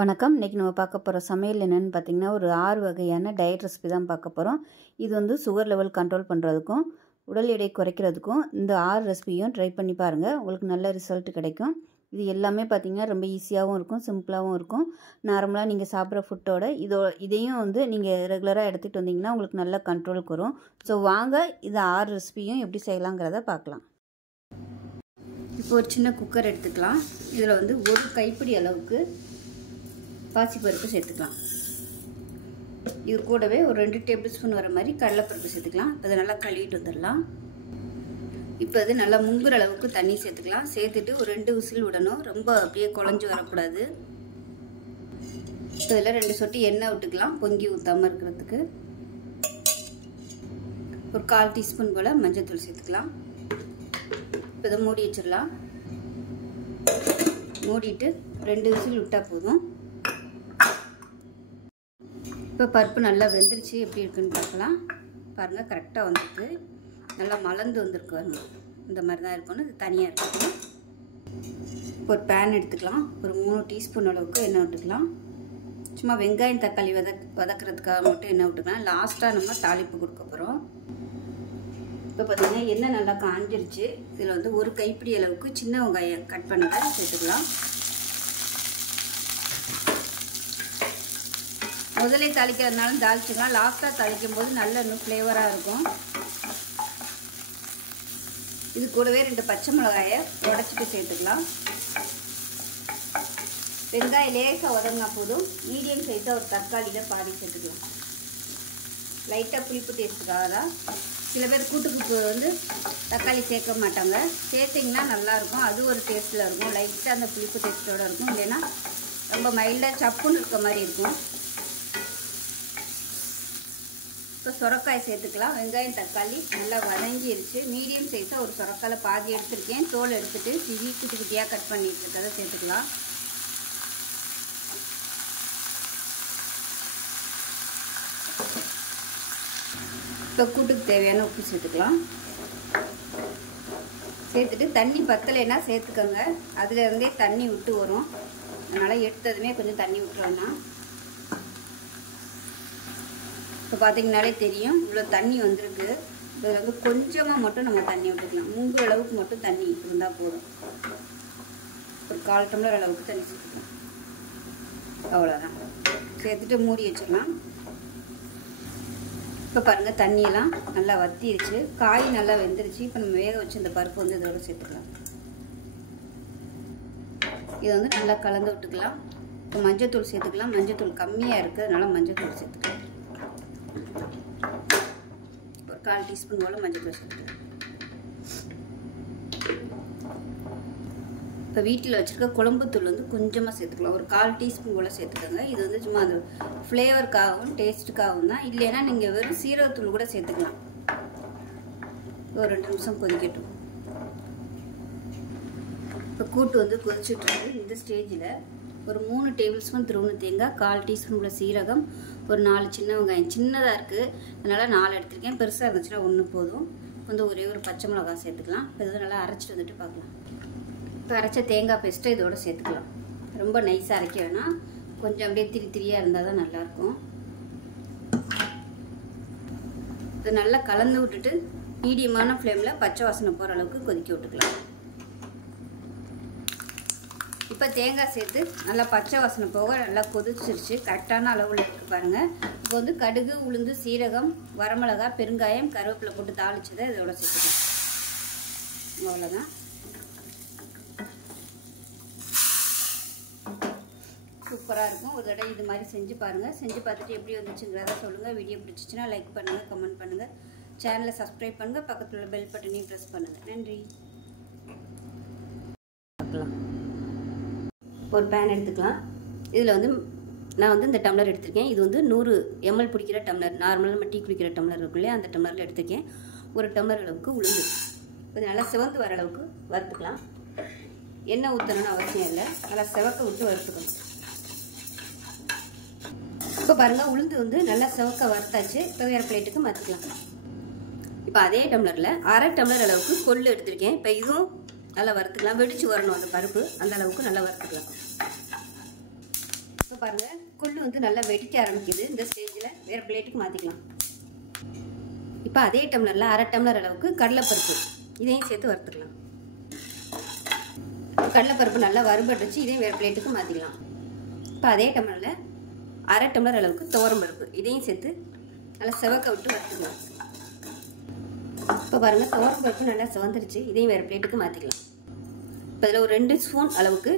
வணக்கம். இன்றைக்கி நம்ம பார்க்க போகிற சமையல் என்னென்னு பார்த்திங்கன்னா, ஒரு 6 வகையான டயட் ரெசிபி தான் பார்க்க போகிறோம். இது வந்து சுகர் லெவல் கண்ட்ரோல் பண்ணுறதுக்கும் உடல் எடை குறைக்கிறதுக்கும் இந்த 6 ரெசிபியும் ட்ரை பண்ணி பாருங்கள். உங்களுக்கு நல்ல ரிசல்ட் கிடைக்கும். இது எல்லாமே பார்த்திங்கன்னா ரொம்ப ஈஸியாகவும் இருக்கும், சிம்பிளாகவும் இருக்கும். நார்மலாக நீங்கள் சாப்பிட்ற ஃபுட்டோட இதையும் வந்து நீங்கள் ரெகுலராக எடுத்துகிட்டு வந்தீங்கன்னா உங்களுக்கு நல்ல கண்ட்ரோலுக்கு வரும். ஸோ வாங்க இந்த 6 ரெசிபியும் எப்படி செய்யலாங்கிறத பார்க்கலாம். இப்போ ஒரு சின்ன குக்கர் எடுத்துக்கலாம். இதில் வந்து ஒரு கைப்பிடி அளவுக்கு பாசிப்பருப்பு சேர்த்துக்கலாம். இது கூடவே ஒரு 2 டேபிள் ஸ்பூன் வர மாதிரி கடலைப்பருப்பு சேர்த்துக்கலாம். அதை நல்லா கழுவிட்டு வந்துடலாம். இப்போ அது நல்லா முங்குற அளவுக்கு தண்ணி சேர்த்துக்கலாம். சேர்த்துட்டு ஒரு 2 விசில் விடணும். ரொம்ப அப்படியே குழஞ்சி வரக்கூடாது. இப்போ இதில் 2 சொட்டு எண்ணெய் விட்டுக்கலாம், பொங்கி ஊற்றாமல் இருக்கிறதுக்கு. ஒரு 1/4 டீஸ்பூன் போல் மஞ்சள் தூள் சேர்த்துக்கலாம். இப்போ இதை மூடி வச்சிடலாம். மூடிட்டு 2 விசில் விட்டால் போதும். இப்போ பருப்பு நல்லா வெந்துருச்சு. எப்படி இருக்குன்னு பார்க்கலாம். பாருங்கள், கரெக்டாக வந்துருக்கு. நல்லா மலர்ந்து வந்திருக்கு. இந்த மாதிரி தான் இருக்கணும். இது தனியாக இருக்கணும். ஒரு பேன் எடுத்துக்கலாம். ஒரு 3 டீஸ்பூன் அளவுக்கு எண்ணெய் விட்டுக்கலாம். சும்மா வெங்காயம் தக்காளி வதக்கிறதுக்காக மட்டும் எண்ணெய் விட்டுக்கலாம். லாஸ்ட்டாக நம்ம தாளிப்பு கொடுக்க போகிறோம். இப்போ பார்த்திங்கன்னா எண்ணெய் நல்லா காஞ்சிருச்சு. இதில் வந்து ஒரு கைப்பிடி அளவுக்கு சின்ன வெங்காயம் கட் பண்ணதை சேர்த்துக்கலாம். முதலே தாளிக்கிறதுனாலும் தாளிச்சுக்கலாம். லாஸ்ட்டாக தாளிக்கும் போது நல்ல இன்னும் ஃப்ளேவராக இருக்கும். இது கூடவே 2 பச்சை மிளகாயை உடச்சிட்டு சேர்த்துக்கலாம். வெங்காயம் லேசாக உதங்கினா போதும். மீடியம் சைஸாக ஒரு தக்காளியில் பாதி சேர்த்துக்கலாம். லைட்டாக புளிப்பு டேஸ்ட்டுக்காக தான். சில பேர் கூட்டுக்கு வந்து தக்காளி சேர்க்க மாட்டாங்க. சேர்த்திங்கன்னா நல்லாயிருக்கும். அது ஒரு டேஸ்ட்டில் இருக்கும். லைட்டாக அந்த புளிப்பு டேஸ்ட்டோடு இருக்கும். இல்லைன்னா ரொம்ப மைல்டாக சப்புன்னு இருக்க மாதிரி இருக்கும். இப்போ சுரக்காய் சேர்த்துக்கலாம். வெங்காயம் தக்காளி நல்லா வதங்கிருச்சு. மீடியம் சைஸாக ஒரு சுரக்காயில் பாதி எடுத்துருக்கேன். தோல் எடுத்துகிட்டு சிவி குட்டி குட்டியாக கட் பண்ணிட்டு இருக்கதை சேர்த்துக்கலாம். இப்போ கூட்டுக்கு தேவையான உப்பு சேர்த்துக்கலாம். சேர்த்துட்டு தண்ணி பத்தலைன்னா சேர்த்துக்கோங்க. அதுலேருந்தே தண்ணி விட்டு வரும். அதனால் எடுத்ததுமே கொஞ்சம் தண்ணி விட்டுறோன்னா. இப்போ பார்த்தீங்கனாலே தெரியும் இவ்வளோ தண்ணி வந்திருக்கு. இதில் வந்து கொஞ்சமாக மட்டும் நம்ம தண்ணி விட்டுக்கலாம். முங்குற அளவுக்கு மட்டும் தண்ணி இருந்தால் போதும். ஒரு 1/4 டம்ளர் அளவுக்கு தண்ணி சேர்த்துக்கலாம். அவ்வளோதான். சேர்த்துட்டு மூடி வச்சிடலாம். இப்போ பாருங்கள், தண்ணியெல்லாம் நல்லா வத்திருச்சு. காய் நல்லா வெந்துருச்சு. இப்போ நம்ம வேக வச்சு இந்த பருப்பு வந்து இதோட சேர்த்துக்கலாம். இதை வந்து நல்லா கலந்து விட்டுக்கலாம். இப்போ மஞ்சத்தூள் சேர்த்துக்கலாம். மஞ்சத்தூள் கம்மியாக இருக்குது, அதனால் மஞ்சத்தூள் சேர்த்துக்கலாம். ஒரு 1/4 டீஸ்பூன் போல் மஞ்சத்தூள் சேர்த்துக்கலாம். இப்போ வீட்டில் வச்சுருக்க குழம்புத்தூள் வந்து கொஞ்சமாக சேர்த்துக்கலாம். ஒரு 1/4 டீஸ்பூன் போல் சேர்த்துக்கோங்க. இது வந்து சும்மா அது ஃப்ளேவருக்காகவும் டேஸ்ட்டுக்காகவும் தான். இல்லைன்னா நீங்கள் வெறும் சீரகத்தூள் கூட சேர்த்துக்கலாம். ஒரு 2 நிமிஷம் கொதிக்கட்டும். இப்போ கூட்டு வந்து கொதிச்சுட்ருக்கு. இந்த ஸ்டேஜில் ஒரு 3 டேபிள் ஸ்பூன் துருவன தேங்காய், 1/4 டீஸ்பூன் போல் சீரகம், ஒரு 4 சின்ன வெங்காயம். சின்னதாக இருக்குது, அதனால் 4 எடுத்துருக்கேன். பெருசாக இருந்துச்சுன்னா 1 போதும். வந்து ஒரே ஒரு பச்சை மிளகாய் சேர்த்துக்கலாம். இப்போ இது நல்லா அரைச்சிட்டு வந்துட்டு பார்க்கலாம். இப்போ அரைச்ச தேங்காய் பேஸ்ட்டை இதோடு சேர்த்துக்கலாம். ரொம்ப நைஸாக அரைக்க வேணாம். கொஞ்சம் அப்படியே திரியாக இருந்தால் தான் நல்லாயிருக்கும். இது நல்லா கலந்து விட்டுட்டு மீடியமான ஃப்ளேமில் பச்சை வாசனை போகிற அளவுக்கு கொதிக்க விட்டுக்கலாம். இப்போ தேங்காய் சேர்த்து நல்லா பச்சை வாசனை போக நல்லா கொதிச்சிருச்சு. கரெக்டான அளவில் இருக்குது பாருங்கள். இப்போ வந்து கடுகு, உளுந்து, சீரகம், வரமிளகாய், பெருங்காயம், கருவேப்பிலை போட்டு தாளிச்சதை இதோட சேர்த்துக்கலாம். அவ்வளோதான். சூப்பராக இருக்கும். ஒரு தடவை இது மாதிரி செஞ்சு பாருங்கள். செஞ்சு பார்த்துட்டு எப்படி வந்துச்சுங்கிறத சொல்லுங்கள். வீடியோ பிடிச்சிச்சின்னா லைக் பண்ணுங்கள், கமெண்ட் பண்ணுங்கள், சேனலை சப்ஸ்கிரைப் பண்ணுங்கள், பக்கத்தில் உள்ள பெல் பட்டனையும் ப்ரெஸ் பண்ணுங்கள். நன்றி. பார்க்கலாம். ஒரு பேன் எடுத்துக்கலாம். இதில் வந்து நான் வந்து இந்த டம்ளர் எடுத்திருக்கேன். இது வந்து 100 ml பிடிக்கிற டம்ளர். நார்மலாக நம்ம டீ குடிக்கிற டம்ளர் இருக்குல்லையே, அந்த டம்ளரில் எடுத்திருக்கேன். ஒரு டம்ளர் அளவுக்கு உளுந்து கொஞ்சம் நல்லா சிவந்து வர அளவுக்கு வறுத்துக்கலாம். எண்ணெய் ஊற்றணும்னு அவசியம் இல்லை. நல்லா சிவக்க விட்டு வறுத்துக்கணும். இப்போ பாருங்கள், உளுந்து வந்து நல்லா சிவக்க வறுத்தாச்சு. இப்போ வேறு பிளேட்டுக்கு மாற்றிக்கலாம். இப்போ அதே டம்ளரில் 1/2 டம்ளர் அளவுக்கு கொள்ளு எடுத்திருக்கேன். இப்போ இதுவும் நல்லா வறுத்துக்கலாம். வெடிச்சு வரணும் அந்த பருப்பு, அந்த அளவுக்கு நல்லா வறுத்துக்கலாம். இப்போ இப்போ பாருங்கள் கொள்ளு வந்து நல்லா வெடிக்க ஆரம்பிக்குது. இந்த ஸ்டேஜில் வேறு பிளேட்டுக்கு மாற்றிக்கலாம். இப்போ அதே டம்ளரில் 1/2 டம்ளர் அளவுக்கு கடலைப்பருப்பு இதையும் சேர்த்து வறுத்துக்கலாம். கடலைப்பருப்பு நல்லா வறுபட்டுச்சு. இதையும் வேறு பிளேட்டுக்கு மாற்றிக்கலாம். இப்போ அதே டம்ளரில் 1/2 டம்ளர் அளவுக்கு துவரம்பருப்பு இதையும் சேர்த்து நல்லா செவக்க விட்டு வறுத்துக்கலாம். இப்போ பாருங்கள் துவரம்பருப்பு நல்லா செவந்துருச்சு. இதையும் வேறு பிளேட்டுக்கு மாற்றிக்கலாம். இப்போ இதில் ஒரு 2 ஸ்பூன் அளவுக்கு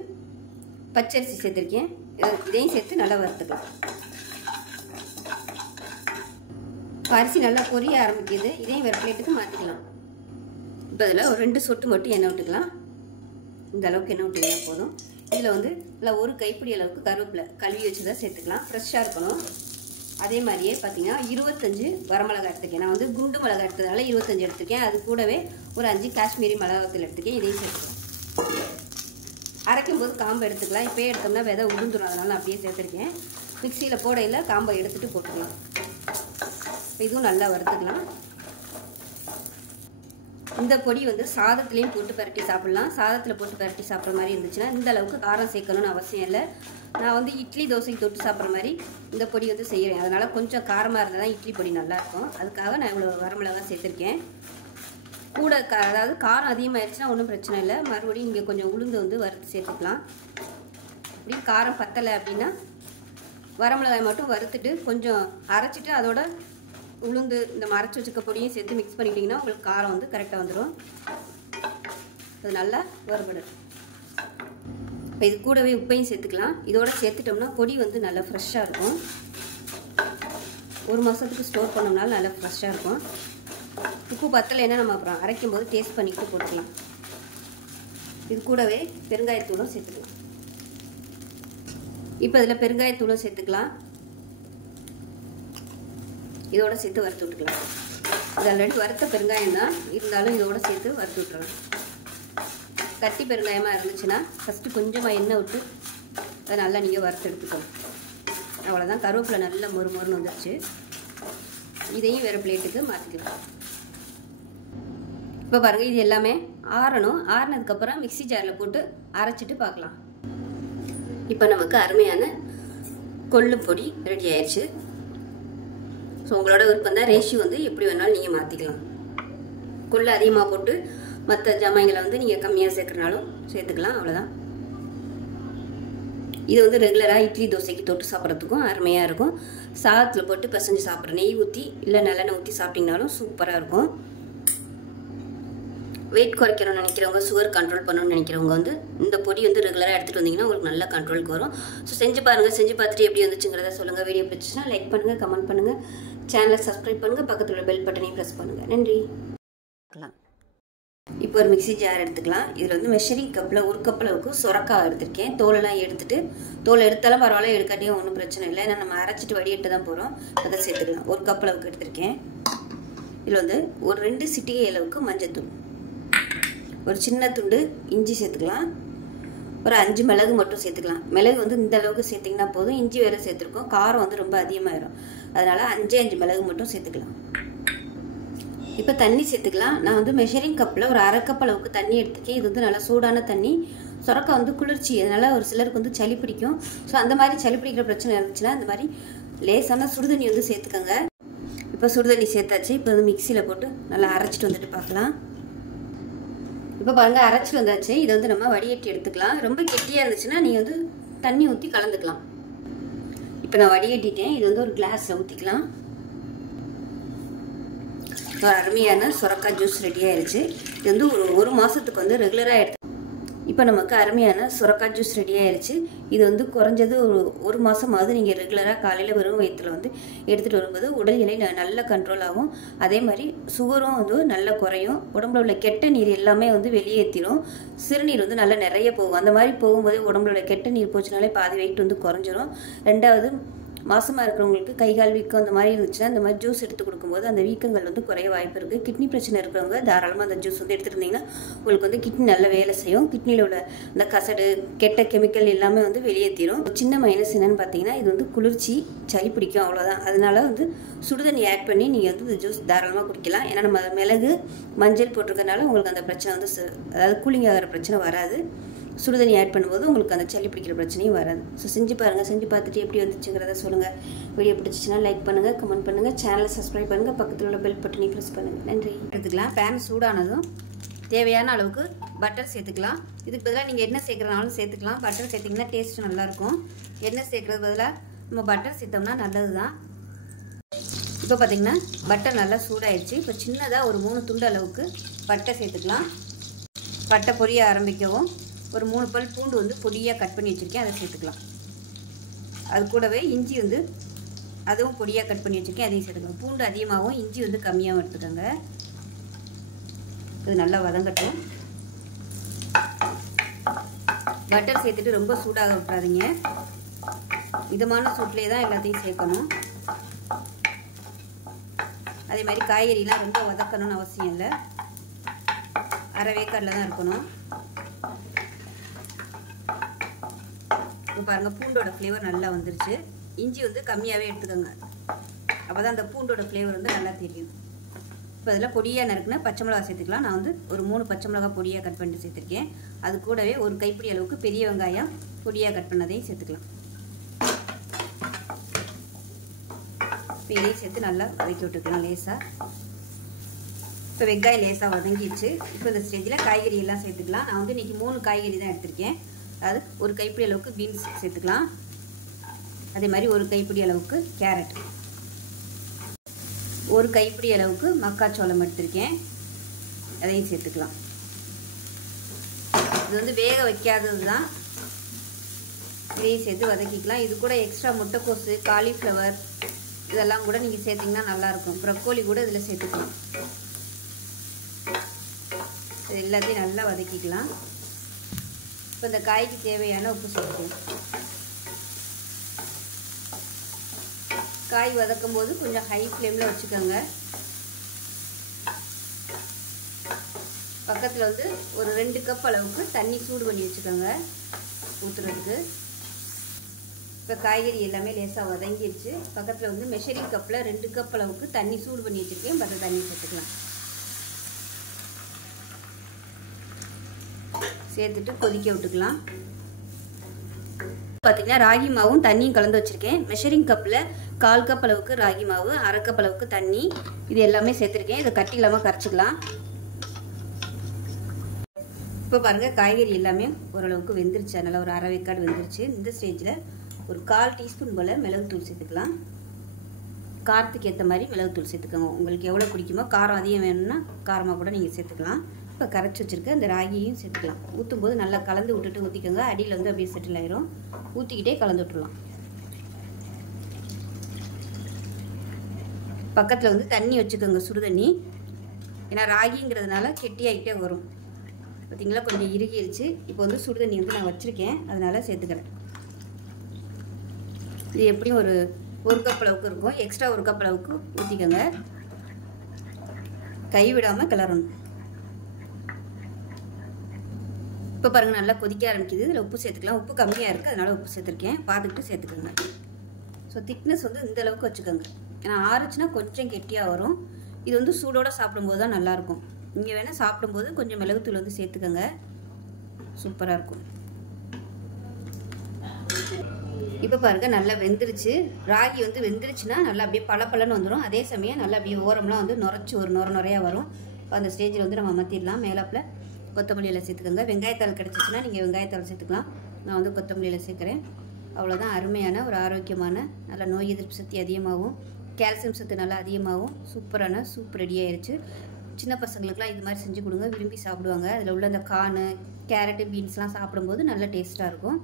பச்சரிசி சேர்த்துருக்கேன். இதையும் சேர்த்து நல்லா வறுத்துக்கலாம். அரிசி நல்லா பொரிய ஆரம்பிக்குது. இதையும் வேறு பிளேட்டுக்கு மாற்றிக்கலாம். இப்போ இதில் ஒரு 2 சொட்டு மட்டும் எண்ணெய் விட்டுக்கலாம். இந்த அளவுக்கு எண்ணெய் விட்டிங்கன்னா போதும். இதில் வந்து இல்லை ஒரு கைப்பிடி அளவுக்கு கருவேப்பிலை கழுவி வச்சு தான் சேர்த்துக்கலாம். ஃப்ரெஷ்ஷாக இருக்கணும். அதே மாதிரியே பார்த்தீங்கன்னா 25 வரமிளகாய் எடுத்துருக்கேன். நான் வந்து குண்டு மிளகாய் எடுத்ததுனால 25 எடுத்துருக்கேன். அது கூடவே ஒரு 5 காஷ்மீரி மிளகாத்தூள் எடுத்துருக்கேன். இதையும் சேர்த்துக்கலாம். அரைக்கும் போது காம்பை எடுத்துக்கலாம். இப்போயே எடுத்தோம்னா விதை உளுந்துடும். அதனால நான் அப்படியே சேர்த்துருக்கேன். மிக்சியில் போடையில் காம்பை எடுத்துகிட்டு போட்டுக்கலாம். இதுவும் நல்லா வறுத்துக்கலாம். இந்த பொடி வந்து சாதத்துலேயும் போட்டு பரட்டி சாப்பிட்லாம். சாதத்தில் போட்டு பரட்டி சாப்பிட்ற மாதிரி இருந்துச்சுன்னா இந்த அளவுக்கு காரம் சேர்க்கணும்னு அவசியம் இல்லை. நான் வந்து இட்லி தோசைக்கு தொட்டு சாப்பிட்ற மாதிரி இந்த பொடி வந்து செய்கிறேன். அதனால் கொஞ்சம் காரமாக இருந்தால் தான் இட்லி பொடி நல்லாயிருக்கும். அதுக்காக நான் இவ்வளோ வரமிளகாய் சேர்த்துருக்கேன். கூட அதாவது காரம் அதிகமாகிடுச்சுன்னா ஒன்றும் பிரச்சனை இல்லை. மறுபடியும் இங்கே கொஞ்சம் உளுந்து வந்து வறுத்து சேர்த்துக்கலாம். அப்படி காரம் பத்தலை அப்படின்னா வரமிளகாய் மட்டும் வறுத்துட்டு கொஞ்சம் அரைச்சிட்டு அதோட உளுந்து இந்த அரைச்சி வச்சுக்க பொடியும் சேர்த்து மிக்ஸ் பண்ணிக்கிட்டிங்கன்னா உங்களுக்கு காரம் வந்து கரெக்டாக வந்துடும். அது நல்லா வறுபடும். இப்போ இது கூடவே உப்பையும் சேர்த்துக்கலாம். இதோட சேர்த்துட்டோம்னா பொடி வந்து நல்லா ஃப்ரெஷ்ஷாக இருக்கும். 1 மாதத்துக்கு ஸ்டோர் பண்ணோம்னாலும் நல்லா ஃப்ரெஷ்ஷாக இருக்கும். உப்பு பத்தலைன்னா நம்ம அப்புறம் அரைக்கும் போது டேஸ்ட் பண்ணிக்கிட்டு போட்டுக்கலாம். இது கூடவே பெருங்காயத்தூளும் சேர்த்துக்கலாம். இப்போ இதில் பெருங்காயத்தூளும் சேர்த்துக்கலாம். இதோட சேர்த்து வறுத்து விட்டுக்கலாம். இது ஆல்ரெடி வறுத்த பெருங்காயம் தான், இருந்தாலும் இதோட சேர்த்து வறுத்து விட்டுறலாம். கட்டி பெருங்காயமாக இருந்துச்சுன்னா ஃபஸ்ட்டு கொஞ்சமாக எண்ணெய் விட்டு அதை நல்லா நீங்கள் வறுத்து எடுத்துக்கலாம். அவ்வளோதான். கருவேப்பிலை நல்லா மொறுமொறுன்னு வந்துடுச்சு. இதையும் வேறு பிளேட்டுக்கு மாற்றிக்கலாம். இப்போ பாருங்கள் இது எல்லாமே ஆறணும். ஆறினதுக்கப்புறம் மிக்சி ஜாரில் போட்டு அரைச்சிட்டு பார்க்கலாம். இப்போ நமக்கு அருமையான கொள்ளு பொடி ரெடி ஆயிடுச்சு. ஸோ உங்களோட விருப்பம் தான். ரேஷியோ வந்து எப்படி வேணாலும் நீங்கள் மாற்றிக்கலாம். கொள்ளு அதிகமாக போட்டு மற்ற ஜாமான்களை வந்து நீங்கள் கம்மியாக சேர்க்குறனாலும் சேர்த்துக்கலாம். அவ்வளோதான். இது வந்து ரெகுலராக இட்லி தோசைக்கு தொட்டு சாப்பிட்றதுக்கும் அருமையாக இருக்கும். சாதத்தில் போட்டு பிசைஞ்சு சாப்பிட்ற நெய் ஊற்றி இல்லை நல்லெண்ணெய் ஊற்றி சாப்பிட்டிங்கனாலும் சூப்பராக இருக்கும். வெயிட் குறைக்கணும்னு நினைக்கிறவங்க, சுகர் கண்ட்ரோல் பண்ணணும்னு நினைக்கிறவங்க வந்து இந்த பொடி வந்து ரெகுலராக எடுத்துகிட்டு வந்தீங்கன்னா உங்களுக்கு நல்ல கண்ட்ரோலுக்கு வரும். ஸோ செஞ்சு பாருங்கள். செஞ்சு பார்த்துட்டு எப்படி வந்துச்சுங்கிறத சொல்லுங்கள். வீடியோ பிடிச்சுன்னா லைக் பண்ணுங்கள், கமெண்ட் பண்ணுங்கள், சேனலை சப்ஸ்கிரைப் பண்ணுங்கள், பக்கத்தில் உள்ள பெல் பட்டனையும் ப்ரெஸ் பண்ணுங்கள். நன்றி. இப்போ ஒரு மிக்சி ஜார் எடுத்துக்கலாம். இதில் வந்து மெஷரிங் கப்பில் 1 கப் அளவுக்கு சுரக்காய் எடுத்திருக்கேன். தோலெல்லாம் எடுத்துட்டு, தோல் எடுத்தாலும் பரவாயில்ல, எடுக்காட்டியும் ஒன்றும் பிரச்சனை இல்லை. ஏன்னா நம்ம அரைச்சிட்டு வடிகட்டு தான் போகிறோம். அதை சேர்த்துக்கலாம். 1 கப் அளவுக்கு எடுத்திருக்கேன். இதில் வந்து ஒரு 2 சிட்டிகை அளவுக்கு மஞ்சத்தூள், ஒரு சின்ன துண்டு இஞ்சி சேர்த்துக்கலாம். ஒரு 5 மிளகு மட்டும் சேர்த்துக்கலாம். மிளகு வந்து இந்த அளவுக்கு சேர்த்திங்கன்னா போதும். இஞ்சி வேறு சேர்த்துருக்கோம். காரம் வந்து ரொம்ப அதிகமாகிடும். அதனால் 5 மிளகு மட்டும் சேர்த்துக்கலாம். இப்போ தண்ணி சேர்த்துக்கலாம். நான் வந்து மெஷரிங் கப்பில் ஒரு 1/2 கப் அளவுக்கு தண்ணி எடுத்துக்கேன். இது வந்து நல்லா சூடான தண்ணி. சுரக்காய் வந்து குளிர்ச்சி, அதனால் ஒரு சிலருக்கு வந்து சளி பிடிக்கும். ஸோ அந்த மாதிரி சளி பிடிக்கிற பிரச்சனை இருந்துச்சுன்னா இந்த மாதிரி லேசான சுடுதண்ணி வந்து சேர்த்துக்கோங்க. இப்போ சுடுதண்ணி சேர்த்தாச்சு. இப்போ வந்து மிக்சியில் போட்டு நல்லா அரைச்சிட்டு வந்துட்டு பார்க்கலாம். இப்போ பாருங்கள் அரைச்சிட்டு வந்தாச்சு. இதை வந்து நம்ம வடிகட்டி எடுத்துக்கலாம். ரொம்ப கெட்டியாக இருந்துச்சுன்னா நீங்கள் வந்து தண்ணி ஊற்றி கலந்துக்கலாம். இப்போ நான் வடிகட்டிட்டேன். இது வந்து ஒரு கிளாஸில் ஊற்றிக்கலாம். ஒரு அருமையான சுரக்காய் ஜூஸ் ரெடி ஆயிடுச்சு. இது வந்து ஒரு மாதத்துக்கு வந்து ரெகுலராக எடுத்து. இப்போ நமக்கு அருமையான சுரக்காய் ஜூஸ் ரெடி ஆயிடுச்சு. இது வந்து குறைஞ்சது ஒரு மாதமாவது நீங்கள் ரெகுலராக காலையில் வெறும் வயிற்றில் வந்து எடுத்துகிட்டு வரும்போது உடல் எடை நல்ல கண்ட்ரோல் ஆகும். அதே மாதிரி சுகரும் வந்து நல்ல குறையும். உடம்புல உள்ள கெட்ட நீர் எல்லாமே வந்து வெளியேற்றிடும். சிறுநீர் வந்து நல்லா நிறைய போகும். அந்த மாதிரி போகும்போது உடம்புல உள்ள கெட்ட நீர் போச்சுனாலே பாதி வெயிட் வந்து குறைஞ்சிரும். ரெண்டாவது, மாசமாக இருக்கிறவங்களுக்கு கை கால் வீக்கம் அந்த மாதிரி இருந்துச்சுன்னா இந்த மாதிரி ஜூஸ் எடுத்து கொடுக்கும்போது அந்த வீக்கங்கள் வந்து குறைய வாய்ப்பு இருக்குது. கிட்னி பிரச்சனை இருக்கிறவங்க தாராளமாக அந்த ஜூஸ் வந்து எடுத்துருந்தீங்கன்னா உங்களுக்கு வந்து கிட்னி நல்ல வேலை செய்யும். கிட்னியில் உள்ள அந்த கசடு, கெட்ட கெமிக்கல் எல்லாமே வந்து வெளியேற்றிடும். சின்ன மைனஸ் என்னன்னு பார்த்தீங்கன்னா இது வந்து குளிர்ச்சி, சளி பிடிக்கும், அவ்வளோதான். அதனால வந்து சுடுதண்ணி ஆட் பண்ணி நீங்கள் வந்து இந்த ஜூஸ் தாராளமாக குடிக்கலாம். ஏன்னா நம்ம மிளகு, மஞ்சள் போட்டிருக்கனால உங்களுக்கு அந்த பிரச்சனை வந்து அதாவது கூலிங் ஆகிற பிரச்சனை வராது. சுடுதண்ணி ஆட் பண்ணும்போது உங்களுக்கு அந்த சளி பிடிக்கிற பிரச்சனையும் வராது. ஸோ செஞ்சு பாருங்கள். செஞ்சு பார்த்துட்டு எப்படி வந்துச்சுங்கிறத சொல்லுங்கள். வீடியோ பிடிச்சிச்சின்னா லைக் பண்ணுங்கள், கமெண்ட் பண்ணுங்கள், சேனலை சப்ஸ்கிரைப் பண்ணுங்கள், பக்கத்தில் உள்ள பெல் பட்டனை ப்ரெஸ் பண்ணுங்கள். நன்றி. எடுத்துக்கலாம். பேன் சூடானதும் தேவையான அளவுக்கு பட்டர் சேர்த்துக்கலாம். இதுக்கு பதிலாக நீங்கள் எண்ணெய் சேர்க்குறனாலும் சேர்த்துக்கலாம். பட்டர் சேர்த்திங்கன்னா டேஸ்ட்டு நல்லாயிருக்கும். எண்ணெய் சேர்க்குறது பதிலாக நம்ம பட்டர் சேர்த்தோம்னா நல்லது தான். இப்போ பார்த்திங்கன்னா பட்டர் நல்லா சூடாயிடுச்சு. இப்போ சின்னதாக ஒரு 3 துண்டு அளவுக்கு பட்டை சேர்த்துக்கலாம். பட்டை பொரிய ஆரம்பிக்கவும் ஒரு 3 பல் பூண்டு வந்து பொடியாக கட் பண்ணி வச்சுருக்கேன், அதை சேர்த்துக்கலாம். அது கூடவே இஞ்சி வந்து அதுவும் பொடியாக கட் பண்ணி வச்சுருக்கேன், அதையும் சேர்த்துக்கலாம். பூண்டு அதிகமாகவும் இஞ்சி வந்து கம்மியாகவும் எடுத்துக்கோங்க. இது நல்லா வதங்கட்டும். பட்டர் சேர்த்துட்டு ரொம்ப சூடாக விட்டுறாதீங்க. மிதமான சூட்லேயே தான் எல்லாத்தையும் சேர்க்கணும். அதே மாதிரி காய்கறிலாம் ரொம்ப வதக்கணும்னு அவசியம் இல்லை, அரை வேக்காடில் தான் இருக்கணும். இப்போ பாருங்கள் பூண்டோட ஃப்ளேவர் நல்லா வந்துருச்சு. இஞ்சி வந்து கம்மியாகவே எடுத்துக்கோங்க, அப்போ தான் அந்த பூண்டோட ஃப்ளேவர் வந்து நல்லா தெரியும். இப்போ அதில் பொடியாக நறுக்குனா பச்சை மிளகா சேர்த்துக்கலாம். நான் வந்து ஒரு 3 பச்சை மிளகா பொடியாக கட் பண்ணிட்டு சேர்த்துருக்கேன். அது கூடவே ஒரு கைப்பிடி அளவுக்கு பெரிய வெங்காயம் பொடியாக கட் பண்ணதையும் சேர்த்துக்கலாம். இப்போ இதையும் சேர்த்து நல்லா வதக்கி விட்டுக்கலாம் லேசாக. இப்போ வெங்காயம் லேசாக வதங்கிடுச்சு. இப்போ இந்த ஸ்டேஜில் காய்கறி எல்லாம் சேர்த்துக்கலாம். நான் வந்து இன்றைக்கி 3 காய்கறி தான் எடுத்திருக்கேன். அதாவது ஒரு கைப்பிடி அளவுக்கு பீன்ஸ் சேர்த்துக்கலாம். அதே மாதிரி ஒரு கைப்பிடி அளவுக்கு கேரட், ஒரு கைப்பிடி அளவுக்கு மக்காச்சோளம் எடுத்திருக்கேன், அதையும் சேர்த்துக்கலாம். இது வந்து வேக வைக்காதது தான், இதையும் சேர்த்து வதக்கிக்கலாம். இது கூட எக்ஸ்ட்ரா முட்டைக்கோசு, காலிஃப்ளவர் இதெல்லாம் கூட நீங்கள் சேர்த்திங்கன்னா நல்லாயிருக்கும். ப்ரக்கோலி கூட இதில் சேர்த்துக்கலாம். இது எல்லாத்தையும் நல்லா வதக்கிக்கலாம். இப்போ இந்த காய்க்கு தேவையான உப்பு சேர்த்துக்கலாம். காய் வதக்கும் போது கொஞ்சம் ஹை ஃப்ளேமில் வச்சுக்கோங்க. பக்கத்தில் வந்து ஒரு 2 கப் அளவுக்கு தண்ணி சூடு பண்ணி வச்சுக்கோங்க ஊற்றுறதுக்கு. இப்போ காய்கறி எல்லாமே லேசாக வதங்கிடுச்சு. பக்கத்தில் வந்து மெஷரிங் கப்பில் 2 கப் அளவுக்கு தண்ணி சூடு பண்ணி வச்சுருக்கேன். பத்த தண்ணி சேர்த்துக்கலாம். சேர்த்துட்டு கொதிக்க விட்டுக்கலாம். பார்த்தீங்கன்னா ராகி மாவும் தண்ணியும் கலந்து வச்சுருக்கேன். மெஷரிங் கப்பில் 1/4 கப் அளவுக்கு ராகி மாவு, 1/2 கப் அளவுக்கு தண்ணி, இது எல்லாமே சேர்த்துருக்கேன். இதை கட்டி இல்லாமல் கரைச்சிக்கலாம். இப்போ பாருங்கள் காய்கறி எல்லாமே ஓரளவுக்கு வெந்துருச்சு. அதனால் ஒரு 1/2 வேக்காடு வெந்துருச்சு. இந்த ஸ்டேஜில் ஒரு 1/4 டீஸ்பூன் போல் மிளகுத்தூள் சேர்த்துக்கலாம். காரத்துக்கு ஏற்ற மாதிரி மிளகுத்தூள் சேர்த்துக்கோங்க. உங்களுக்கு எவ்வளோ பிடிக்குமோ, காரம் அதிகம் வேணும்னா காரமாக கூட நீங்கள் சேர்த்துக்கலாம். இப்போ கரைச்சி வச்சுருக்க இந்த ராகியையும் சேர்த்துக்கலாம். ஊற்றும் போது நல்லா கலந்து விட்டுட்டு ஊற்றிக்கோங்க. அடியில் வந்து அப்படியே செட்டில் ஆயிரும். ஊற்றிக்கிட்டே கலந்து விட்டுடலாம். பக்கத்தில் வந்து தண்ணி வச்சுக்கோங்க, சுடு தண்ணி. ஏன்னா ராகிங்கிறதுனால கெட்டியாகிட்டே வரும். பார்த்திங்களா, கொஞ்சம் இறுகிருச்சு. இப்போ வந்து சுடு தண்ணி வந்து நான் வச்சுருக்கேன், அதனால் சேர்த்துக்கிறேன். இது எப்படியும் ஒரு கப் அளவுக்கு இருக்கும். எக்ஸ்ட்ரா 1 கப் அளவுக்கு ஊற்றிக்கோங்க. கைவிடாமல் கிளறணும். இப்போ பாருங்கள் நல்லா கொதிக்க ஆரம்பிக்குது. இதில் உப்பு சேர்த்துக்கலாம். உப்பு கம்மியாக இருக்குது, அதனால் உப்பு சேர்த்துருக்கேன். பார்த்துக்கிட்டு சேர்த்துக்கோங்க. ஸோ திக்னஸ் வந்து இந்த அளவுக்கு வச்சுக்கோங்க. ஏன்னா ஆறுச்சுன்னா கொஞ்சம் கெட்டியாக வரும். இது வந்து சூடோடு சாப்பிடும்போது தான் நல்லாயிருக்கும். நீங்கள் வேணால் சாப்பிடும்போது கொஞ்சம் மிளகுத்தூள் வந்து சேர்த்துக்கோங்க, சூப்பராக இருக்கும். இப்போ பாருங்கள் நல்லா வெந்துருச்சு. ராகி வந்து வெந்துருச்சுன்னா நல்லா அப்படியே பளபளன்னு வந்துடும். அதே சமயம் நல்லா அப்படியே ஓரம்லாம் வந்து நுரைச்சி ஒரு நுரையாக வரும். இப்போ அந்த ஸ்டேஜில் வந்து நம்ம மாற்றிடலாம். மேலாப்பில் கொத்தமல்லி இலை சேர்த்துக்கோங்க. வெங்காயத்தாள் கிடச்சிச்சின்னா நீங்கள் வெங்காயத்தாள் சேர்த்துக்கலாம். நான் வந்து கொத்தமல்லி இலை சேர்க்குறேன். அவ்வளோதான். அருமையான ஒரு ஆரோக்கியமான நல்ல நோய் எதிர்ப்பு சக்தி அதிகமாகவும் கால்சியம் சத்து நல்லா அதிகமாகவும் சூப்பரான சூப் ரெடி ஆயிடுச்சு. சின்ன பசங்களுக்குலாம் இது மாதிரி செஞ்சு கொடுங்க, விரும்பி சாப்பிடுவாங்க. அதில் உள்ள அந்த கார்னு, கேரட்டு, பீன்ஸ்லாம் சாப்பிடும்போது நல்ல டேஸ்ட்டாக இருக்கும்.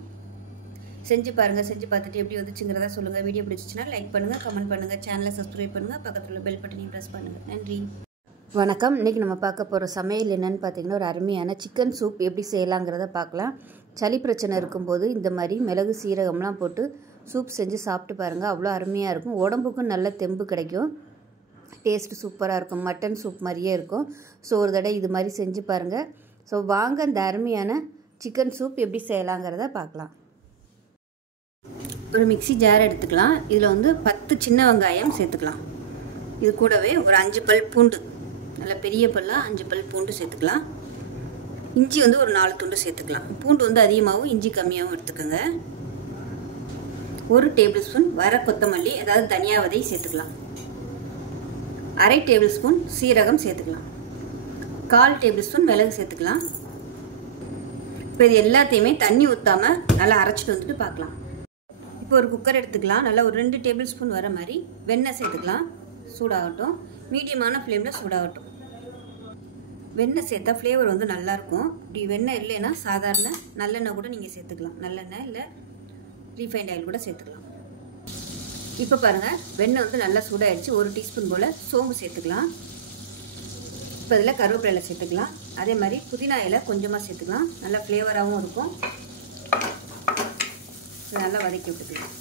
செஞ்சு பாருங்கள். செஞ்சு பார்த்துட்டு எப்படி வந்துச்சுங்கிறதா சொல்லுங்கள். வீடியோ பிடிச்சிச்சின்னா லைக் பண்ணுங்கள், கமெண்ட் பண்ணுங்கள், சேனலை சப்ஸ்கிரைப் பண்ணுங்கள், பக்கத்தில் உள்ள பெல் பட்டனையும் ப்ரெஸ் பண்ணுங்கள். நன்றி. வணக்கம். இன்றைக்கி நம்ம பார்க்க போகிற சமையல் என்னென்னு பார்த்தீங்கன்னா, ஒரு அருமையான சிக்கன் சூப் எப்படி செய்யலாங்கிறத பார்க்கலாம். சளி பிரச்சனை இருக்கும்போது இந்த மாதிரி மிளகு சீரகம்லாம் போட்டு சூப் செஞ்சு சாப்பிட்டு பாருங்கள். அவ்வளோ அருமையாக இருக்கும். உடம்புக்கும் நல்ல தெம்பு கிடைக்கும். டேஸ்ட்டு சூப்பராக இருக்கும். மட்டன் சூப் மாதிரியே இருக்கும். ஸோ ஒரு தடவை இது மாதிரி செஞ்சு பாருங்கள். ஸோ வாங்க இந்த அருமையான சிக்கன் சூப் எப்படி செய்யலாங்கிறத பார்க்கலாம். ஒரு மிக்ஸி ஜார் எடுத்துக்கலாம். இதில் வந்து 10 சின்ன வெங்காயம் சேர்த்துக்கலாம். இது கூடவே ஒரு 5 பல் பூண்டு, நல்ல பெரிய பல்லாக 5 பல் பூண்டு சேர்த்துக்கலாம். இஞ்சி வந்து ஒரு 4 துண்டு சேர்த்துக்கலாம். பூண்டு வந்து அதிகமாகவும் இஞ்சி கம்மியாகவும் எடுத்துக்கோங்க. 1 டேபிள் ஸ்பூன் வர கொத்தமல்லி அதாவது தனியா விதை சேர்த்துக்கலாம். 1/2 டேபிள் ஸ்பூன் சீரகம் சேர்த்துக்கலாம். 1/4 டேபிள் ஸ்பூன் மிளகு சேர்த்துக்கலாம். இப்போ இது எல்லாத்தையுமே தண்ணி ஊற்றாம நல்லா அரைச்சிட்டு வந்துட்டு பார்க்கலாம். இப்போ ஒரு குக்கர் எடுத்துக்கலாம். நல்லா ஒரு 2 டேபிள் ஸ்பூன் வர மாதிரி வெண்ணெய் சேர்த்துக்கலாம். சூடாகட்டும். மீடியமான ஃப்ளேமில் சூடாகட்டும். வெண்ணெய் சேர்த்தா ஃப்ளேவர் வந்து நல்லாயிருக்கும். இப்படி வெண்ணெய் இல்லைன்னா சாதாரண நல்லெண்ணெய் கூட நீங்கள் சேர்த்துக்கலாம். நல்லெண்ணெய் இல்லை ரீஃபைண்ட் ஆயில் கூட சேர்த்துக்கலாம். இப்போ பாருங்கள் வெண்ணெய் வந்து நல்லா சூடாகிடுச்சு. 1 டீஸ்பூன் போல் சோம்பு சேர்த்துக்கலாம். இப்போ இதில் கருவேப்பிலை சேர்த்துக்கலாம். அதே மாதிரி புதினா இலை கொஞ்சமாக சேர்த்துக்கலாம். நல்லா ஃப்ளேவராகவும் இருக்கும். நல்லா வதக்கி விட்டுக்கலாம்.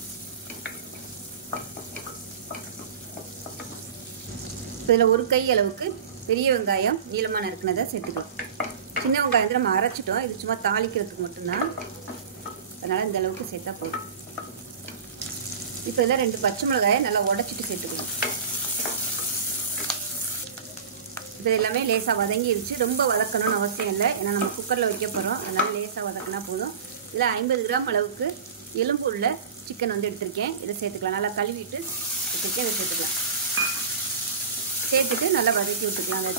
இப்போ இதில் 1 கை அளவுக்கு பெரிய வெங்காயம் நீளமாக நறுக்குனதை சேர்த்துக்கலாம். சின்ன வெங்காயம் வந்து நம்ம அரைச்சிட்டோம். இது சும்மா தாளிக்கிறதுக்கு மட்டும்தான். அதனால் இந்த அளவுக்கு சேர்த்தா போதும். இப்போ இதில் 2 பச்சை மிளகாயை நல்லா உடச்சிட்டு சேர்த்துக்கலாம். இப்போ எல்லாமே லேசாக வதங்கிடுச்சு. ரொம்ப வதக்கணும்னு அவசியம் இல்லை. ஏன்னா நம்ம குக்கரில் வைக்க போகிறோம். அதனால் லேசாக வதக்கினா போதும். இதில் 50 கிராம் அளவுக்கு எலும்பு உள்ள சிக்கன் வந்து எடுத்திருக்கேன். இதை சேர்த்துக்கலாம். நல்லா கழுவிட்டு வச்சுருக்கேன். இதை சேர்த்துக்கலாம். சேர்த்துட்டு நல்லா வதக்கி விட்டுக்கலாம் அந்த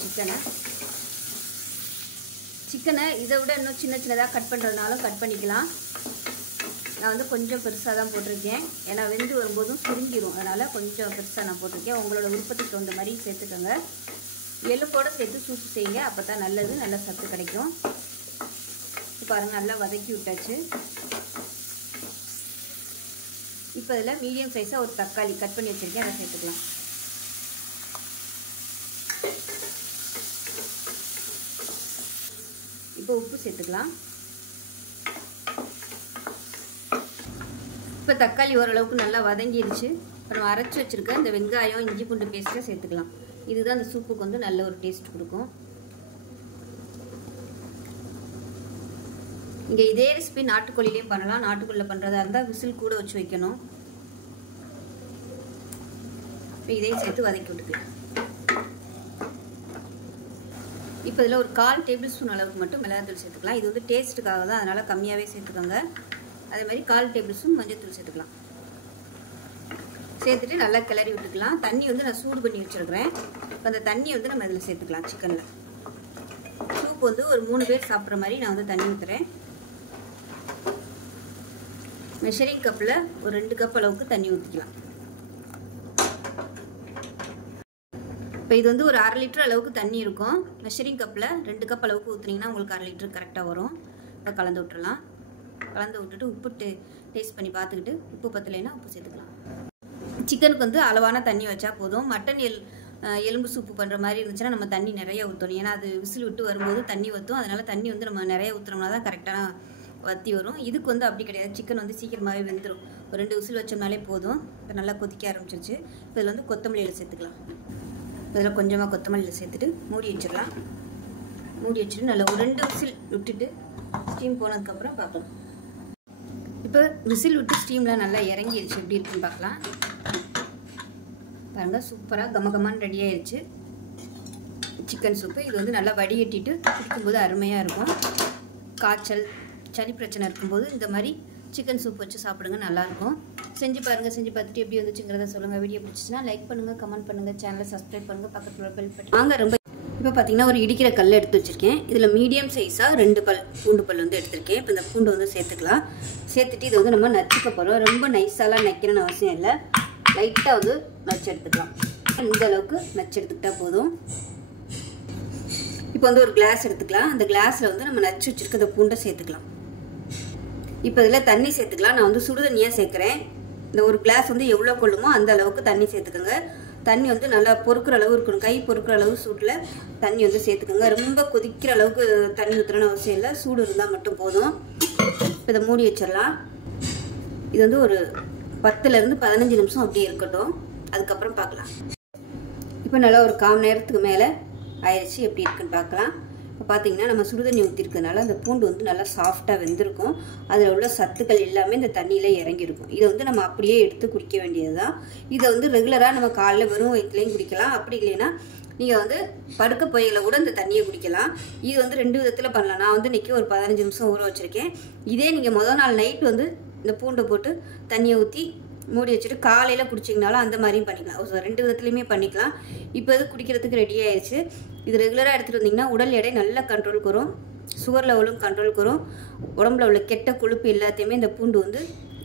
சிக்கனை இதை விட இன்னும் சின்ன சின்னதாக கட் பண்ணுறதுனாலும் கட் பண்ணிக்கலாம். நான் வந்து கொஞ்சம் பெருசாக தான் போட்டிருக்கேன். ஏன்னா வெந்து வரும்போதும் சுருங்கிடும். அதனால் கொஞ்சம் பெருசாக நான் போட்டிருக்கேன். உங்களோட விருப்பத்துக்கு தகுந்த மாதிரி சேர்த்துக்கோங்க. எலும்போடு சேர்த்து சூப்பு செய்யுங்க. அப்போ தான் நல்லது, நல்ல சத்து கிடைக்கும். பாருங்கள் நல்லா வதக்கி விட்டாச்சு. இப்போ இதில் மீடியம் சைஸாக ஒரு தக்காளி கட் பண்ணி வச்சுருக்கேன். அதை சேர்த்துக்கலாம். இப்போ உப்பு சேர்த்துக்கலாம். இப்போ தக்காளி ஓரளவுக்கு நல்லா வதங்கிடுச்சு. இப்போ நம்ம அரைச்சி வச்சுருக்க இந்த வெங்காயம் இஞ்சி பூண்டு பேஸ்ட்டை சேர்த்துக்கலாம். இதுதான் அந்த சூப்புக்கு வந்து நல்ல ஒரு டேஸ்ட் கொடுக்கும். இங்கே இதே ரெசிபி நாட்டுக்கோழிலையும் பண்ணலாம். நாட்டுக்கோழியில் பண்ணுறதா இருந்தால் விசில் கூட வச்சு வைக்கணும். இப்போ இதையும் சேர்த்து வதக்கி விட்டுக்கலாம். இப்போ இதில் ஒரு 1/4 டேபிள் ஸ்பூன் அளவுக்கு மட்டும் மிளகாத்தூள் சேர்த்துக்கலாம். இது வந்து டேஸ்ட்டுக்காக தான், அதனால் கம்மியாகவே சேர்த்துக்கோங்க. அதே மாதிரி 1/4 டேபிள் ஸ்பூன் மஞ்சள் சேர்த்துக்கலாம். சேர்த்துட்டு நல்லா கிளறி விட்டுக்கலாம். தண்ணி வந்து நான் சூடு பண்ணி வச்சுருக்கிறேன். இப்போ அந்த தண்ணியை வந்து நம்ம இதில் சேர்த்துக்கலாம். சிக்கனில் சூப் வந்து ஒரு 3 பேர் சாப்பிட்ற மாதிரி நான் வந்து தண்ணி ஊற்றுறேன். மெஷரிங் கப்பில் ஒரு 2 கப் அளவுக்கு தண்ணி ஊற்றிக்கலாம். இப்போ இது வந்து ஒரு 1/2 லிட்டர் அளவுக்கு தண்ணி இருக்கும். மெஷரிங் கப்பில் 2 கப் அளவுக்கு ஊற்றுனீங்கன்னா உங்களுக்கு 1/2 லிட்டர் கரெக்டாக வரும். இப்போ கலந்து விட்டுறலாம். கலந்து விட்டுட்டு உப்பு டேஸ்ட் பண்ணி பார்த்துக்கிட்டு உப்பு பத்தலைன்னா உப்பு சேர்த்துக்கலாம். சிக்கனுக்கு வந்து அளவான தண்ணி வச்சா போதும். மட்டன் எலும்பு சூப்பு பண்ணுற மாதிரி இருந்துச்சுன்னா நம்ம தண்ணி நிறைய ஊற்றணும். ஏன்னா அது விசில் விட்டு வரும்போது தண்ணி ஊற்றும். அதனால் தண்ணி வந்து நம்ம நிறைய ஊற்றுனோம்னா தான் கரெக்டான வற்றி வரும். இதுக்கு வந்து அப்படி கிடையாது. சிக்கன் வந்து சீக்கிரமாகவே வெந்துடும். ஒரு 2 விசில் வச்சோம்னாலே போதும். இப்போ நல்லா கொதிக்க ஆரம்பிச்சிருச்சு. இப்போ இதில் வந்து கொத்தமல்லியில் சேர்த்துக்கலாம். இதில் கொஞ்சமாக கொத்தமல்லியில் சேர்த்துட்டு மூடி வச்சிடலாம். மூடி வச்சுட்டு நல்லா ஒரு 2 விசில் விட்டுட்டு ஸ்டீம் போனதுக்கப்புறம் பார்க்கலாம். இப்போ விசில் விட்டு ஸ்டீமில் நல்லா இறங்கிடுச்சு. எப்படி இருக்குன்னு பார்க்கலாம். பாருங்கள் சூப்பராக கமகமான்னு ரெடி ஆயிடுச்சு சிக்கன் சூப்பு. இது வந்து நல்லா வடிகட்டிட்டு குடிக்கும்போது அருமையாக இருக்கும். காய்ச்சல் சளி பிரச்சனை இருக்கும்போது இந்த மாதிரி சிக்கன் சூப் வச்சு சாப்பிடுங்க, நல்லாயிருக்கும். செஞ்சு பாருங்கள். செஞ்சு பார்த்துட்டு எப்படி வந்துச்சுங்கிறத சொல்லுங்கள். வீடியோ பிடிச்சிச்சுன்னா லைக் பண்ணுங்கள், கமெண்ட் பண்ணுங்கள், சேனலை சப்ஸ்கிரைப் பண்ணுங்கள், பக்கத்தில் பெல் பட்டன் வாங்க. ரொம்ப இப்போ பார்த்தீங்கன்னா ஒரு இடிக்கிற கல் எடுத்து வச்சுருக்கேன். இதில் மீடியம் சைஸாக 2 பல் பூண்டு பல் வந்து எடுத்திருக்கேன். இப்போ இந்த பூண்டு வந்து சேர்த்துக்கலாம். சேர்த்துட்டு இதை வந்து நம்ம நச்சுக்க போகிறோம். ரொம்ப நைஸாலாம் நைக்கணும்னு அவசியம் இல்லை. லைட்டாக வந்து நச்சு எடுத்துக்கலாம். இந்த அளவுக்கு நச்சு எடுத்துக்கிட்டால் போதும். இப்போ வந்து ஒரு கிளாஸ் எடுத்துக்கலாம். அந்த கிளாஸில் வந்து நம்ம நச்சு வச்சுருக்க இந்த பூண்டை சேர்த்துக்கலாம். இப்போ இதில் தண்ணி சேர்த்துக்கலாம். நான் வந்து சுடு தண்ணியாக சேர்க்குறேன். இந்த ஒரு கிளாஸ் வந்து எவ்வளோ கொள்ளுமோ அந்த அளவுக்கு தண்ணி சேர்த்துக்கோங்க. தண்ணி வந்து நல்லா பொறுக்கிற அளவு இருக்கணும். கை பொறுக்கிற அளவு சூட்டில் தண்ணி வந்து சேர்த்துக்கோங்க. ரொம்ப கொதிக்கிற அளவுக்கு தண்ணி ஊற்றணும்னு அவசியம் இல்லை. சூடு இருந்தால் மட்டும் போதும். இப்போ இதை மூடி வச்சிடலாம். இது வந்து ஒரு 10லேருந்து 15 நிமிஷம் அப்படியே இருக்கட்டும். அதுக்கப்புறம் பார்க்கலாம். இப்போ நல்லா ஒரு 1/4 மணி நேரத்துக்கு மேலே ஆயிடுச்சு. எப்படி இருக்குன்னு பார்க்கலாம். இப்போ பார்த்தீங்கன்னா நம்ம சுடுதண்ணி ஊற்றிருக்கனால அந்த பூண்டு வந்து நல்லா சாஃப்டாக வெந்திருக்கும். அதில் உள்ள சத்துக்கள் எல்லாமே இந்த தண்ணியில் இறங்கியிருக்கும். இதை வந்து நம்ம அப்படியே எடுத்து குடிக்க வேண்டியது தான். இதை வந்து ரெகுலராக நம்ம காலைல வெறும் வயிற்றுலையும் குடிக்கலாம். அப்படி இல்லைன்னா நீங்கள் வந்து படுக்க போயில கூட இந்த தண்ணியை குடிக்கலாம். இது வந்து 2 விதத்தில் பண்ணலாம். நான் வந்து இன்றைக்கி ஒரு 15 நிமிஷம் ஊற வச்சுருக்கேன். இதே நீங்கள் முதல் நாள் நைட் வந்து இந்த பூண்டை போட்டு தண்ணியை ஊற்றி மூடி வச்சுட்டு காலையில் குடிச்சிங்கனாலும் அந்த மாதிரியும் பண்ணிக்கலாம். 2 விதத்துலையுமே பண்ணிக்கலாம். இப்போ இது குடிக்கிறதுக்கு ரெடி ஆயிடுச்சு. இது ரெகுலராக எடுத்துகிட்டு வந்தீங்கன்னா உடல் எடை நல்லா கண்ட்ரோலுக்கு வரும், சுகர் லெவலும் கண்ட்ரோலுக்கு வரும், உடம்புல உள்ள கெட்ட கொழுப்பு எல்லாத்தையுமே இந்த பூண்டு வந்து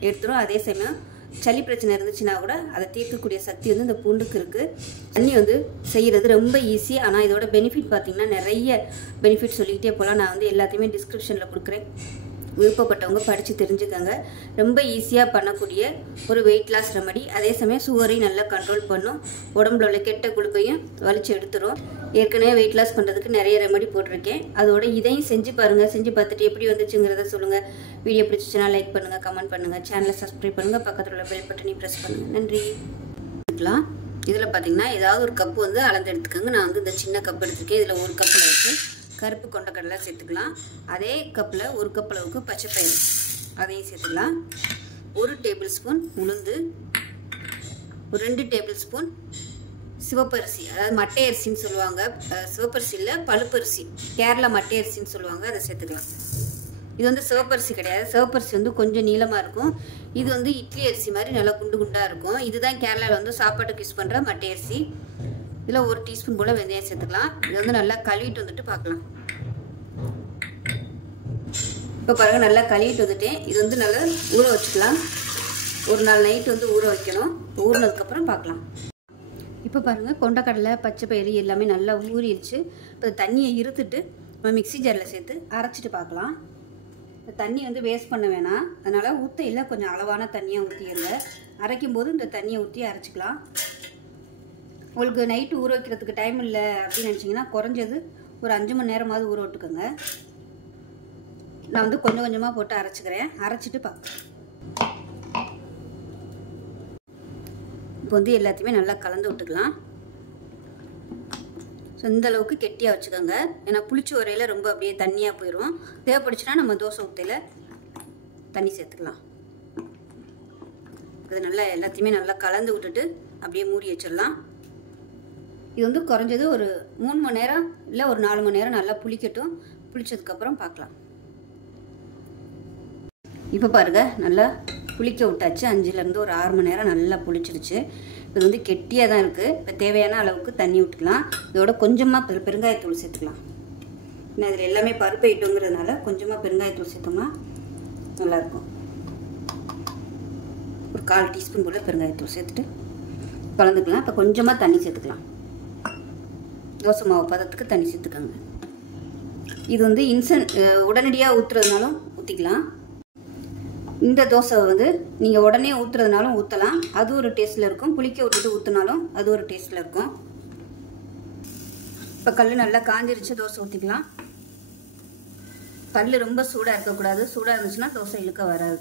எடுத்துரும். அதே சமயம் சளி பிரச்சனை இருந்துச்சுன்னா கூட அதை தீர்க்கக்கூடிய சக்தி வந்து இந்த பூண்டுக்கு இருக்குது. தண்ணி வந்து செய்கிறது ரொம்ப ஈஸி. ஆனால் இதோட பெனிஃபிட் பார்த்திங்கன்னா நிறைய பெனிஃபிட் சொல்லிக்கிட்டே போகலாம். நான் வந்து எல்லாத்தையுமே டிஸ்கிரிப்ஷனில் கொடுக்குறேன், விருப்பப்பட்டவங்க படித்து தெரிஞ்சுக்கங்க. ரொம்ப ஈஸியாக பண்ணக்கூடிய ஒரு வெயிட் லாஸ் ரெமடி. அதே சமயம் சுகரையும் நல்லா கண்ட்ரோல் பண்ணும், உடம்புல உள்ள கெட்ட கொழுப்பையும் வலிச்சு எடுத்துரும். ஏற்கனவே வெயிட் லாஸ் பண்ணுறதுக்கு நிறைய ரெமடி போட்டிருக்கேன். அதோட இதையும் செஞ்சு பாருங்கள். செஞ்சு பார்த்துட்டு எப்படி வந்துச்சுங்கிறத சொல்லுங்கள். வீடியோ பிடிச்சிச்சுன்னா லைக் பண்ணுங்கள், கமெண்ட் பண்ணுங்கள், சேனலை சப்ஸ்கிரைப் பண்ணுங்கள், பக்கத்தில் உள்ள பெல் பட்டனையும் ப்ரெஸ் பண்ணுங்கள். நன்றி. இதில் பார்த்தீங்கன்னா ஏதாவது ஒரு கப்பு வந்து அளந்து எடுத்துக்கோங்க. நான் வந்து இந்த சின்ன கப் எடுத்துருக்கேன். இதில் ஒரு கப்பில் வச்சு கருப்பு கொண்டக்கடலை சேர்த்துக்கலாம். அதே கப்பில் ஒரு கப் அளவுக்கு பச்சைப்பயிறு அதையும் சேர்த்துக்கலாம். 1 டேபிள் ஸ்பூன் உளுந்து, ஒரு 2 டேபிள் ஸ்பூன் சிவப்பரிசி, அதாவது மட்டை அரிசின்னு சொல்லுவாங்க. சிவப்பரிசி இல்லை, பழுப்பரிசி, கேரளா மட்டை அரிசின்னு சொல்லுவாங்க, அதை சேர்த்துக்கலாம். இது வந்து சிவப்பரிசி கிடையாது. சிவப்பரிசி வந்து கொஞ்சம் நீளமாக இருக்கும். இது வந்து இட்லி அரிசி மாதிரி நல்லா குண்டு குண்டாக இருக்கும். இதுதான் கேரளாவில் வந்து சாப்பாட்டுக்கு யூஸ் பண்ணுற மட்டை அரிசி. இதில் 1 டீஸ்பூன் போல் வெந்தயம் சேர்த்துக்கலாம். இதை வந்து நல்லா கழுவிட்டு வந்துட்டு பார்க்கலாம். இப்போ பாருங்கள், நல்லா கழுவிட்டு வந்துட்டேன். இது வந்து நல்லா ஊற வச்சுக்கலாம். ஒரு நாள் நைட்டு வந்து ஊற வைக்கணும். ஊறினதுக்கப்புறம் பார்க்கலாம். இப்போ பாருங்கள், கொண்டக்கடலை பச்சைப்பயிறு எல்லாமே நல்லா ஊறிடுச்சு. இப்போ தண்ணியை இருத்துட்டு நம்ம மிக்ஸி ஜாரில் சேர்த்து அரைச்சிட்டு பார்க்கலாம். இப்போ தண்ணி வந்து வேஸ்ட் பண்ண வேணாம், அதனால் ஊற்றையில் கொஞ்சம் அளவான தண்ணியாக ஊற்றிடுங்க. அரைக்கும் போது இந்த தண்ணியை ஊற்றி அரைச்சிக்கலாம். உங்களுக்கு நைட்டு ஊற வைக்கிறதுக்கு டைம் இல்லை அப்படின்னு நினச்சிங்கன்னா குறைஞ்சது ஒரு 5 மணி நேரமாவது ஊற விட்டுக்கோங்க. நான் வந்து கொஞ்சம் கொஞ்சமாக போட்டு அரைச்சிக்கிறேன். அரைச்சிட்டு பார்க்குறேன். இப்போ வந்து எல்லாத்தையுமே நல்லா கலந்து விட்டுக்கலாம். ஸோ இந்த அளவுக்கு கெட்டியாக வச்சுக்கோங்க. ஏன்னா புளிச்சு வரையில் ரொம்ப அப்படியே தண்ணியாக போயிடும். தேவைப்படுச்சுன்னா நம்ம தோசை ஊற்றையில் தண்ணி சேர்த்துக்கலாம். இது நல்லா எல்லாத்தையுமே நல்லா கலந்து விட்டுட்டு அப்படியே மூடி வச்சிடலாம். இது வந்து குறைஞ்சது ஒரு 3 மணி நேரம் இல்லை ஒரு 4 மணி நேரம் நல்லா புளிக்கட்டும். புளிச்சதுக்கப்புறம் பார்க்கலாம். இப்போ பாருங்கள், நல்லா புளிக்க விட்டாச்சு. 5லேருந்து ஒரு 6 மணி நேரம் நல்லா புளிச்சிருச்சு. இது வந்து கெட்டியாக தான் இருக்குது. இப்போ தேவையான அளவுக்கு தண்ணி விட்டுக்கலாம். இதோட கொஞ்சமாக பெருங்காயத்தூள் சேர்த்துக்கலாம். ஏன்னா இதில் எல்லாமே பருப்பு ஐட்டங்கிறதுனால கொஞ்சமாக பெருங்காயத்தூள் சேர்த்தோம்னா நல்லாயிருக்கும். ஒரு 1/4 டீஸ்பூன் போல் பெருங்காயத்தூள் சேர்த்துட்டு கலந்துக்கலாம். இப்போ கொஞ்சமாக தண்ணி சேர்த்துக்கலாம். தோசை மாவு பதத்துக்கு தண்ணி சேர்த்துக்கோங்க. இது வந்து உடனடியாக ஊற்றுறதுனாலும் ஊற்றிக்கலாம். இந்த தோசை வந்து நீங்கள் உடனே ஊற்றுறதுனாலும் ஊற்றலாம், அது ஒரு டேஸ்ட்டில் இருக்கும். புளிக்க விட்டுட்டு ஊற்றினாலும் அது ஒரு டேஸ்ட்டில் இருக்கும். இப்போ கல் நல்லா காஞ்சிருச்சு, தோசை ஊற்றிக்கலாம். கல் ரொம்ப சூடாக இருக்கக்கூடாது. சூடாக இருந்துச்சுன்னா தோசை இழுக்க வராது.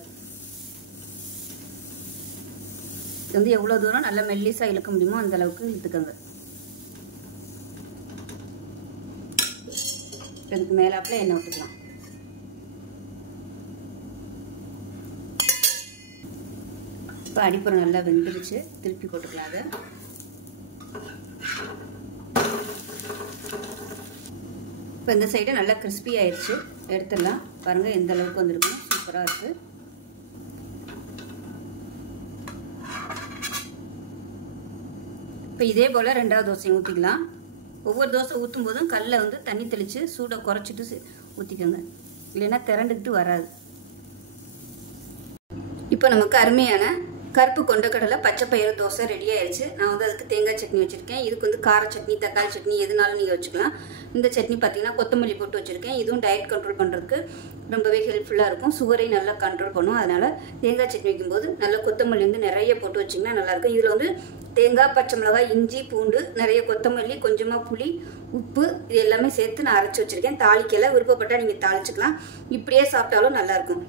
இது வந்து எவ்வளோ தூரம் நல்லா மெல்லிஸாக இழுக்க முடியுமோ அந்த அளவுக்கு இழுத்துக்கோங்க. இதுக்கு மேலாப்பில் எண்ணெய் விட்டுக்கலாம். இப்போ அடிப்புறம் நல்லா வெந்துருச்சு. திருப்பி போட்டுக்கலாம். அதை இப்போ இந்த சைடு நல்லா கிறிஸ்பி ஆயிடுச்சு. எடுத்துடலாம். பாருங்கள் எந்த அளவுக்கு வந்துருக்கும். சூப்பராக இருக்குது. இப்போ இதே போல் 2வது தோசையும் ஊற்றிக்கலாம். ஒவ்வொரு தோசை ஊற்றும் போதும் கல்லை வந்து தண்ணி தெளித்து சூடை குறைச்சிட்டு ஊற்றிக்கோங்க, இல்லைன்னா திரண்டுக்கிட்டு வராது. இப்போ நமக்கு அருமையான கருப்பு கொண்டக்கடலை பச்சைப்பயிறு தோசை ரெடி ஆயிடுச்சு. நான் வந்து அதுக்கு தேங்காய் சட்னி வச்சுருக்கேன். இதுக்கு வந்து கார சட்னி, தக்காளி சட்னி எதுனாலும் நீங்கள் வச்சுக்கலாம். இந்த சட்னி பார்த்தீங்கன்னா கொத்தமல்லி போட்டு வச்சுருக்கேன். இதுவும் டயட் கண்ட்ரோல் பண்ணுறதுக்கு ரொம்பவே ஹெல்ப்ஃபுல்லாக இருக்கும். சுகரையும் நல்லா கண்ட்ரோல் பண்ணும். அதனால் தேங்காய் சட்னி வைக்கும்போது நல்லா கொத்தமல்லி வந்து நிறைய போட்டு வச்சிங்கன்னா நல்லாயிருக்கும். இதில் வந்து தேங்காய், பச்சை மிளகாய், இஞ்சி, பூண்டு, நிறைய கொத்தமல்லி, கொஞ்சமாக புளி, உப்பு இது எல்லாமே சேர்த்து நான் அரைச்சி வச்சுருக்கேன். தாளிக்கலை, விருப்பப்பட்டால் நீங்கள் தாளிச்சிக்கலாம். இப்படியே சாப்பிட்டாலும் நல்லாயிருக்கும்.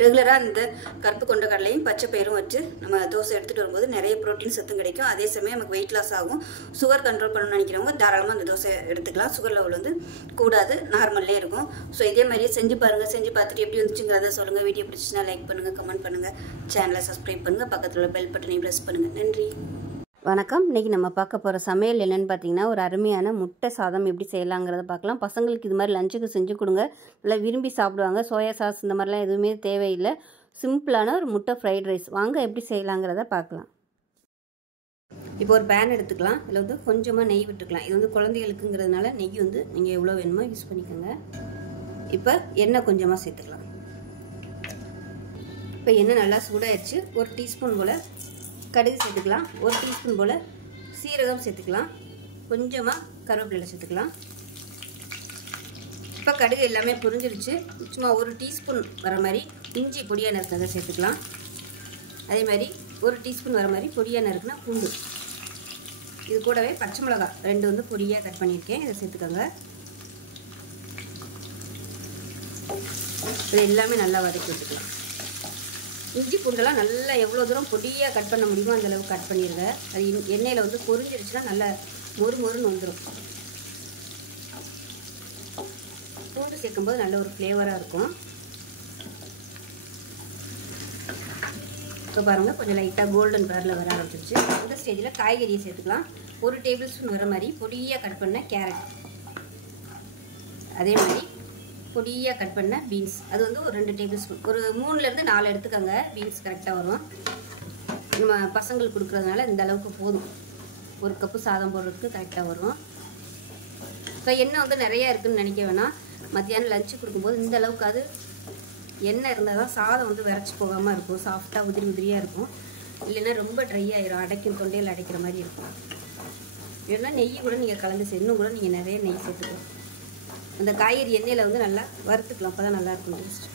ரெகுலராக இந்த கருப்பு கொண்ட கடலையும் பச்சை பயிரும் வச்சு நம்ம தோசை எடுத்துகிட்டு வரும்போது நிறைய ப்ரோட்டீன் சத்தும் கிடைக்கும். அதே சமயம் நமக்கு வெயிட் லாஸ் ஆகும். சுகர் கண்ட்ரோல் பண்ணணும்னு நினைக்கிறவங்க தாராளமாக அந்த தோசை எடுத்துக்கலாம். சுகர் லெவல் வந்து கூடாது, நார்மல்லே இருக்கும். ஸோ இதே மாதிரியே செஞ்சு பாருங்கள். செஞ்சு பார்த்துட்டு எப்படி வந்துச்சுங்கிறத சொல்லுங்கள். வீடியோ பிடிச்சிச்சுன்னா லைக் பண்ணுங்கள், கமெண்ட் பண்ணுங்கள், சேனலை சப்ஸ்கிரைப் பண்ணுங்கள், பக்கத்தில் உள்ள பெல் பட்டனையும் ப்ரெஸ் பண்ணுங்கள். நன்றி. வணக்கம். இன்றைக்கி நம்ம பார்க்க போகிற சமையல் என்னென்னு பார்த்தீங்கன்னா, ஒரு அருமையான முட்டை சாதம் எப்படி செய்யலாங்கிறத பார்க்கலாம். பசங்களுக்கு இது மாதிரி லஞ்சுக்கு செஞ்சு கொடுங்க, நல்லா விரும்பி சாப்பிடுவாங்க. சோயா சாஸ் இந்த மாதிரிலாம் எதுவுமே தேவையில்லை. சிம்பிளான ஒரு முட்டை ஃப்ரைட் ரைஸ். வாங்க எப்படி செய்யலாங்கிறத பார்க்கலாம். இப்போ ஒரு பேன் எடுத்துக்கலாம். இதில் வந்து கொஞ்சமாக நெய் விட்டுக்கலாம். இது வந்து குழந்தைகளுக்குங்கிறதுனால நெய் வந்து நீங்கள் எவ்வளோ வேணுமோ யூஸ் பண்ணிக்கோங்க. இப்போ எண்ணெய் கொஞ்சமாக சேர்த்துக்கலாம். இப்போ எண்ணெய் நல்லா சூடாகிடுச்சு. ஒரு டீஸ்பூன் போல் கடுகு சேர்த்துக்கலாம். ஒரு டீஸ்பூன் போல் சீரகம் சேர்த்துக்கலாம். கொஞ்சமாக கருவேப்பிலை சேர்த்துக்கலாம். இப்போ கடுகு எல்லாமே பொரிஞ்சிருச்சு. சும்மா ஒரு டீஸ்பூன் வர மாதிரி இஞ்சி பொடியாக நறுக்கிறத சேர்த்துக்கலாம். அதே மாதிரி ஒரு டீஸ்பூன் வர மாதிரி பொடியாக நறுக்குனா பூண்டு. இது கூடவே பச்சை மிளகாய் 2 வந்து பொடியாக கட் பண்ணியிருக்கேன், இதை சேர்த்துக்கோங்க. இது எல்லாமே நல்லா வதக்கி வச்சுக்கலாம். இஞ்சி பூண்டெல்லாம் நல்லா எவ்வளோ தூரம் பொடியாக கட் பண்ண முடியுமோ அந்தளவுக்கு கட் பண்ணிடுங்க. அது எண்ணெயில் வந்து பொரிஞ்சிருச்சுன்னா நல்லா மொறுன்னு வந்துடும். பூண்டு சேர்க்கும்போது நல்ல ஒரு ஃப்ளேவராக இருக்கும். இப்போ பாருங்கள், கொஞ்சம் லைட்டாக கோல்டன் கலரில் வர ஆரம்பிச்சிருச்சு. இந்த ஸ்டேஜில் காய்கறியை சேர்த்துக்கலாம். 1 டேபிள் ஸ்பூன் வர மாதிரி பொடியாக கட் பண்ண கேரட், அதே மாதிரி பொடியாக கட் பண்ண பீன்ஸ், அது வந்து ஒரு 2 டேபிள் ஸ்பூன், ஒரு 3லேருந்து 4 எடுத்துக்கோங்க. பீன்ஸ் கரெக்டாக வரும். நம்ம பசங்களுக்கு கொடுக்குறதுனால இந்த அளவுக்கு போதும். 1 கப்பு சாதம் போடுறதுக்கு கரெக்டாக வரும். ஸோ எண்ணெய் வந்து நிறையா இருக்குதுன்னு நினைக்க வேணாம். மத்தியானம் லஞ்சு கொடுக்கும்போது இந்த அளவுக்கு அது எண்ணெய் இருந்தால் தான் சாதம் வந்து விரைச்சி போகாமல் இருக்கும். சாஃப்டாக உதிரியாக இருக்கும். இல்லைன்னா ரொம்ப ட்ரை ஆகிரும், அடைக்கும், தொண்டையில் அடைக்கிற மாதிரி இருக்கும். இல்லைன்னா நெய் கூட நீங்கள் கலந்து இன்னும் கூட நீங்கள் நிறைய நெய் சேர்த்துக்கலாம். அந்த காய்கறி எண்ணெயில் வந்து நல்லா வறுத்துக்கலாம். அப்போ தான் நல்லாயிருக்கும் டேஸ்ட்.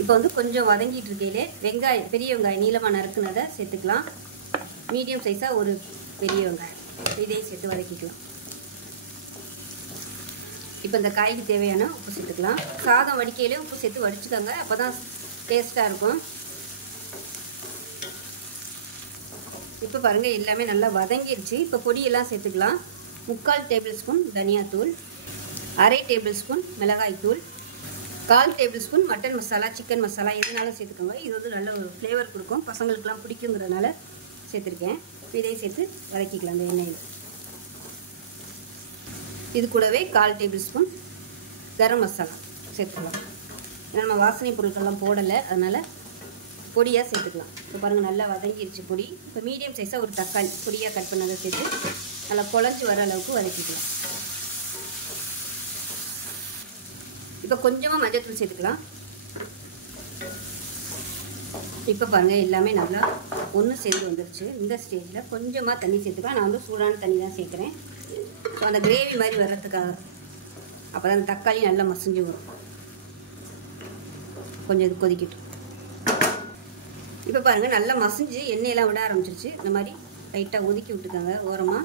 இப்போ வந்து கொஞ்சம் வதங்கிட்டு இருக்கையிலே வெங்காயம், பெரிய வெங்காயம் நீளமாக நறுக்குனதை சேர்த்துக்கலாம். மீடியம் சைஸாக ஒரு பெரிய வெங்காயம், இதையும் சேர்த்து வதக்கிக்கலாம். இப்போ இந்த காய்க்கு தேவையான உப்பு சேர்த்துக்கலாம். சாதம் வடிக்கையிலே உப்பு சேர்த்து வடிச்சுக்கோங்க, அப்போ தான் டேஸ்ட்டாக இருக்கும். இப்போ பாருங்கள், எல்லாமே நல்லா வதங்கிடுச்சு. இப்போ பொடியெல்லாம் சேர்த்துக்கலாம். 3/4 டேபிள் ஸ்பூன் தனியாத்தூள், 1/2 டேபிள் ஸ்பூன் மிளகாய்த்தூள், 1/4 table spoon mutton masala, chicken masala எதுனாலும் சேர்த்துக்கோங்க. இது வந்து நல்ல ஒரு ஃப்ளேவர் கொடுக்கும், பசங்களுக்குலாம் பிடிக்குங்கிறதுனால சேர்த்துருக்கேன். இதையும் சேர்த்து வதக்கிக்கலாம் அந்த எண்ணெயில். இது கூடவே 1/4 டேபிள் ஸ்பூன் கரம் மசாலா சேர்த்துக்கலாம். ஏன்னா நம்ம வாசனை பொருட்கள்லாம் போடலை, அதனால் பொடியாக சேர்த்துக்கலாம். இப்போ பாருங்கள், நல்லா வதங்கிடுச்சு பொடி. இப்போ மீடியம் சைஸாக ஒரு தக்காளி பொடியாக கட் பண்ணதை சேர்த்து நல்லா குழஞ்சி வர அளவுக்கு வதக்கிக்கலாம். இப்போ கொஞ்சமாக மஞ்சள்தூள் சேர்த்துக்கலாம். இப்போ பாருங்கள், எல்லாமே நல்லா ஒன்று சேர்ந்து வந்துருச்சு. இந்த ஸ்டேஜில் கொஞ்சமாக தண்ணி சேர்த்துக்கலாம். நான் வந்து சூடான தண்ணி தான் சேர்க்குறேன். ஸோ அந்த கிரேவி மாதிரி வர்றதுக்காக. அப்போ தான் அந்த தக்காளி நல்லா மசிஞ்சு வரும். கொஞ்சம் இது கொதிக்கட்டும். இப்போ பாருங்கள், நல்லா மசிஞ்சு எண்ணெயெல்லாம் விட ஆரம்பிச்சிருச்சு. இந்த மாதிரி லைட்டாக ஒதுக்கி விட்டுக்கோங்க ஓரமாக.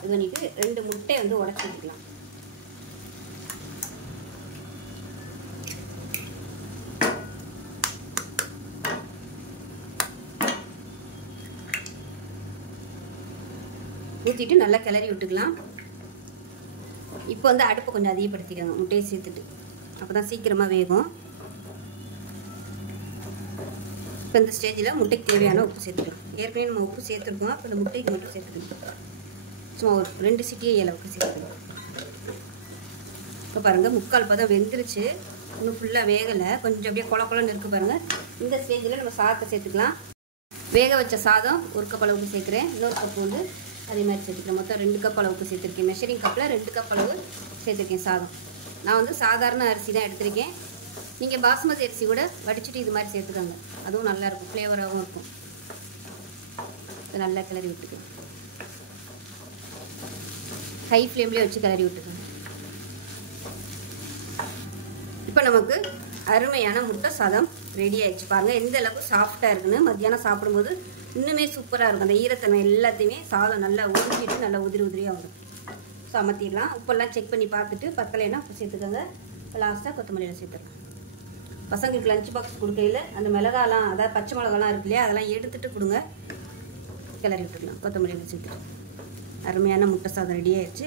இது பண்ணிவிட்டு 2 முட்டையை வந்து உடச்சி விட்டுக்கலாம். ஊற்றிட்டு நல்லா கிளறி விட்டுக்கலாம். இப்போ வந்து அடுப்பை கொஞ்சம் அதிகப்படுத்திடுங்க, முட்டையை சேர்த்துட்டு. அப்போ தான் சீக்கிரமாக வேகும். இப்போ இந்த ஸ்டேஜில் முட்டைக்கு தேவையான உப்பு சேர்த்துக்கணும். ஏற்கனவே நம்ம உப்பு சேர்த்துருக்கோம். அப்போ இந்த முட்டைக்கு மட்டும் சேர்த்துக்கணும். சும்மா ஒரு 2 சிட்டியை அளவுக்கு சேர்த்துக்கணும். இப்போ பாருங்கள், 3/4 பதம் வெந்துருச்சு. இன்னும் ஃபுல்லாக வேகலை, கொஞ்சம் அப்படியே கொலன்னு இருக்குது பாருங்கள். இந்த ஸ்டேஜில் நம்ம சாதத்தை சேர்த்துக்கலாம். வேக வச்ச சாதம் 1 கப் அளவுக்கு சேர்க்குறேன். இன்னொரு கப் வந்து அதே மாதிரி சேர்த்துக்கிறேன். மொத்தம் 2 கப் அளவுக்கு சேர்த்துருக்கேன். மெஷரிங் கப்பில் 2 கப் அளவு சேர்த்துருக்கேன் சாதம். நான் வந்து சாதாரண அரிசி தான் எடுத்திருக்கேன். நீங்கள் பாஸ்மதி அரிசி கூட வடிச்சிட்டு இது மாதிரி சேர்த்துக்கோங்க, அதுவும் நல்லாயிருக்கும், ஃப்ளேவராகவும் இருக்கும். இதை நல்லா கிளறி விட்டுக்கோங்க. ஹை ஃப்ளேம்லேயே வச்சு கிளறி விட்டுக்கோங்க. இப்போ நமக்கு அருமையான முட்டை சாதம் ரெடி ஆகிடுச்சு. பாருங்கள் எந்த அளவுக்கு சாஃப்டாக இருக்குன்னு. மத்தியானம் சாப்பிடும்போது இன்னுமே சூப்பராக இருக்கும். அந்த ஈரத்தன்மை எல்லாத்தையுமே சாதம் நல்லா உருக்கிட்டு நல்லா உதிரியாக வரும். ஸோ அமர்த்திடலாம். உப்பெல்லாம் செக் பண்ணி பார்த்துட்டு பத்தலைன்னா உப்பு சேர்த்துக்கோங்க. லாஸ்ட்டாக கொத்தமல்லியில் சேர்த்துக்கலாம். பசங்களுக்கு லஞ்ச் பாக்ஸ் கொடுக்கையில் அந்த மிளகாலாம், அதாவது பச்சை மிளகாலாம் இருக்கு இல்லையா, அதெல்லாம் எடுத்துகிட்டு கொடுங்க. கிளறி விட்டுக்கலாம். கொத்தமல்லி சேர்த்துட்டு அருமையான முட்டை சாதம் ரெடி ஆயிடுச்சு.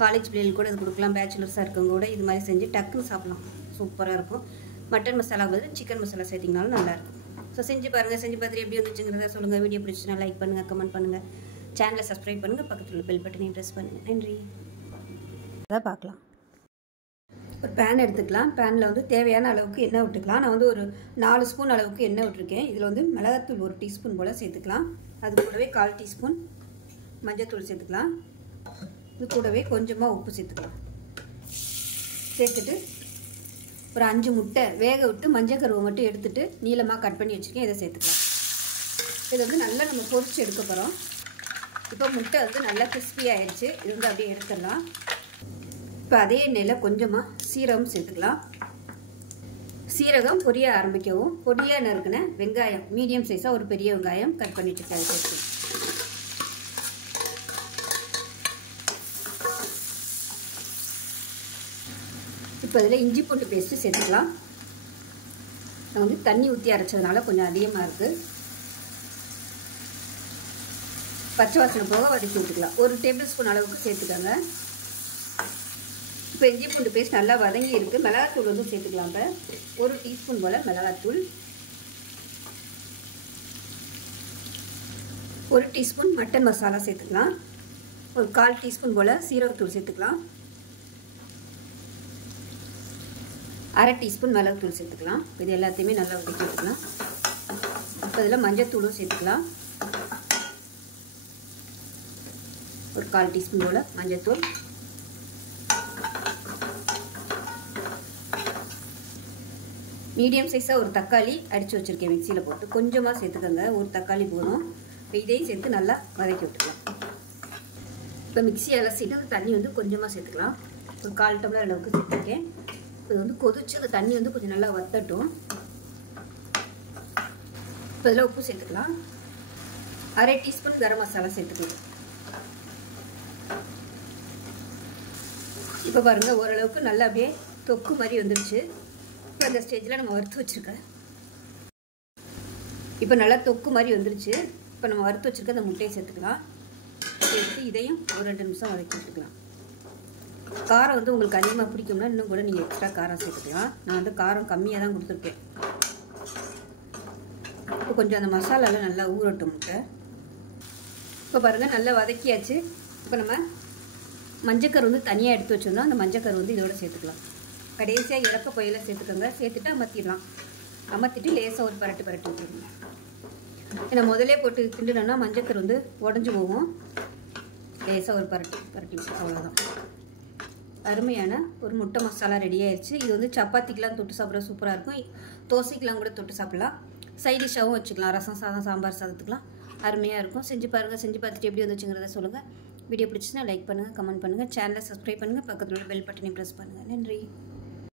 காலேஜ் பிள்ளைகள் கூட இது கொடுக்கலாம். பேச்சுலர்ஸாக இருக்கவங்க கூட இது மாதிரி செஞ்சு டக்குன்னு சாப்பிடலாம். சூப்பராக இருக்கும். மட்டன் மசாலா பதில் சிக்கன் மசாலா சேர்த்திங்கனாலும் நல்லாயிருக்கும். ஸோ செஞ்சு பாருங்கள். செஞ்சு பார்த்துட்டு எப்படி வந்துச்சுங்கிறத சொல்லுங்கள். வீடியோ பிடிச்சுன்னா லைக் பண்ணுங்கள், கமெண்ட் பண்ணுங்கள், சேனலை சப்ஸ்கிரைப் பண்ணுங்கள், பக்கத்தில் உள்ள பெல் பட்டனையும் ப்ரெஸ் பண்ணுங்கள். நன்றி. அதான் பார்க்கலாம். ஒரு பேன் எடுத்துக்கலாம். பேனில் வந்து தேவையான அளவுக்கு எண்ணெய் விட்டுக்கலாம். நான் வந்து ஒரு 4 ஸ்பூன் அளவுக்கு எண்ணெய் விட்டுருக்கேன். இதில் வந்து மிளகாத்தூள் 1 டீஸ்பூன் போல் சேர்த்துக்கலாம். அது கூடவே 1/4 டீஸ்பூன் மஞ்சள்தூள் சேர்த்துக்கலாம். இது கூடவே கொஞ்சமாக உப்பு சேர்த்துக்கலாம். சேர்த்துட்டு ஒரு 5 முட்டை வேக விட்டு மஞ்சள் கருவை மட்டும் எடுத்துகிட்டு நீளமாக கட் பண்ணி வச்சுருக்கேன். இதை சேர்த்துக்கலாம். இதை வந்து நல்லா நம்ம பொரிச்சு எடுக்க போகிறோம். இப்போ முட்டை வந்து நல்லா கிறிஸ்பி ஆயிடுச்சு. இது வந்து அப்படியே எடுத்துடலாம். இப்போ அதே எண்ணெயில் கொஞ்சமாக சீரகம் சேர்த்துக்கலாம். சீரகம் பொரிய ஆரம்பிக்கவும் பொடியாக நறுக்கின வெங்காயம், மீடியம் சைஸாக ஒரு பெரிய வெங்காயம் கட் பண்ணி வச்சுருக்கேன். சேர்த்து இப்போ இதில் இஞ்சி பூண்டு பேஸ்ட்டு சேர்த்துக்கலாம். நான் வந்து தண்ணி ஊற்றி அரைச்சதுனால கொஞ்சம் அதிகமாக இருக்குது. பச்சை வாசனை போக வதக்கி விட்டுக்கலாம். 1 டேபிள் ஸ்பூன் அளவுக்கு சேர்த்துக்கோங்க. இப்போ இஞ்சி பூண்டு பேஸ்ட் நல்லா வதங்கி இருக்குது. மிளகாத்தூள் வந்து சேர்த்துக்கலாம். இப்போ 1 டீஸ்பூன் போல் மிளகாத்தூள், 1 டீஸ்பூன் மட்டன் மசாலா சேர்த்துக்கலாம். ஒரு 1/4 டீஸ்பூன் போல் சீரகத்தூள் சேர்த்துக்கலாம். 1/2 டீஸ்பூன் மிளகுத்தூள் சேர்த்துக்கலாம். இது எல்லாத்தையுமே நல்லா வதக்கி விட்டுக்கலாம். இப்போ இதில் மஞ்சத்தூளும் சேர்த்துக்கலாம். ஒரு 1/4 டீஸ்பூன் போல் மஞ்சத்தூள், மீடியம் சைஸாக ஒரு தக்காளி அடித்து வச்சுருக்கேன் மிக்சியில் போட்டு. கொஞ்சமாக சேர்த்துக்கோங்க. ஒரு தக்காளி போதும். இப்போ இதையும் சேர்த்து நல்லா வதக்கி விட்டுக்கலாம். இப்போ மிக்சி அலசிட்டு அந்த தண்ணி வந்து கொஞ்சமாக சேர்த்துக்கலாம். ஒரு 1/4 டம்ளர் அளவுக்கு சேர்த்துருக்கேன். இது வந்து கொதிச்சு அந்த தண்ணி வந்து கொஞ்சம் நல்லா வத்தட்டும். இப்போ இதில் உப்பு சேர்த்துக்கலாம். 1/2 டீஸ்பூன் கரம் மசாலா சேர்த்துக்கலாம். இப்போ பாருங்கள், ஓரளவுக்கு நல்லா அப்படியே தொக்கு மாதிரி வந்துருச்சு. இப்போ அந்த ஸ்டேஜில் நம்ம வறுத்து வச்சுருக்கேன். இப்போ நல்லா தொக்கு மாதிரி வந்துருச்சு. இப்போ நம்ம வறுத்து வச்சுருக்க அந்த முட்டையை சேர்த்துக்கலாம். சேர்த்து இதையும் ஒரு 2 நிமிஷம் வதக்கி வச்சுக்கலாம். காரம் வந்து உங்களுக்கு அதிகமாக பிடிக்கும்னா இன்னும் கூட நீங்கள் எக்ஸ்ட்ரா காரம் சேர்த்துக்கலாம். நான் வந்து காரம் கம்மியாக தான் கொடுத்துருக்கேன். இப்போ கொஞ்சம் அந்த மசாலாவில் நல்லா ஊறட்டும் முட்டை. இப்போ பாருங்கள், நல்லா வதக்கியாச்சு. இப்போ நம்ம மஞ்சக்கரு வந்து தனியாக எடுத்து வச்சுருந்தோம். அந்த மஞ்சக்கரு வந்து இதோட சேர்த்துக்கலாம். கடைசியாக இறக்க பொயில சேர்த்துக்கோங்க. சேர்த்துட்டு அமர்த்திடலாம். அமர்த்திட்டு லேசாக ஒரு பரட்டு விட்டுருங்க. ஏன்னா முதலே போட்டு கிண்டுனோன்னா மஞ்சக்கரு வந்து உடஞ்சி போகும். லேசாக ஒரு பரட்டி விட்டு அவ்வளோதான். அருமையான ஒரு முட்டை மசாலா ரெடி ஆயிடுச்சு. இது வந்து சப்பாத்திக்கெலாம் தொட்டு சாப்பிட்ற சூப்பராக இருக்கும். தோசைக்கெலாம் கூட தொட்டு சாப்பிட்லாம். சைடிஷாகவும் வச்சுக்கலாம். ரசம் சாதம், சாம்பார் சாதத்துக்கெலாம் அருமையாக இருக்கும். செஞ்சு பாருங்கள். செஞ்சு பார்த்துட்டு எப்படி வந்துச்சுங்கிறத சொல்லுங்கள். வீடியோ பிடிச்சுன்னா லைக் பண்ணுங்கள், கமெண்ட் பண்ணுங்கள், சேனலை சப்ஸ்கிரைப் பண்ணுங்கள், பக்கத்தில் உள்ள பெல் பட்டனை ப்ரெஸ் பண்ணுங்கள். நன்றி.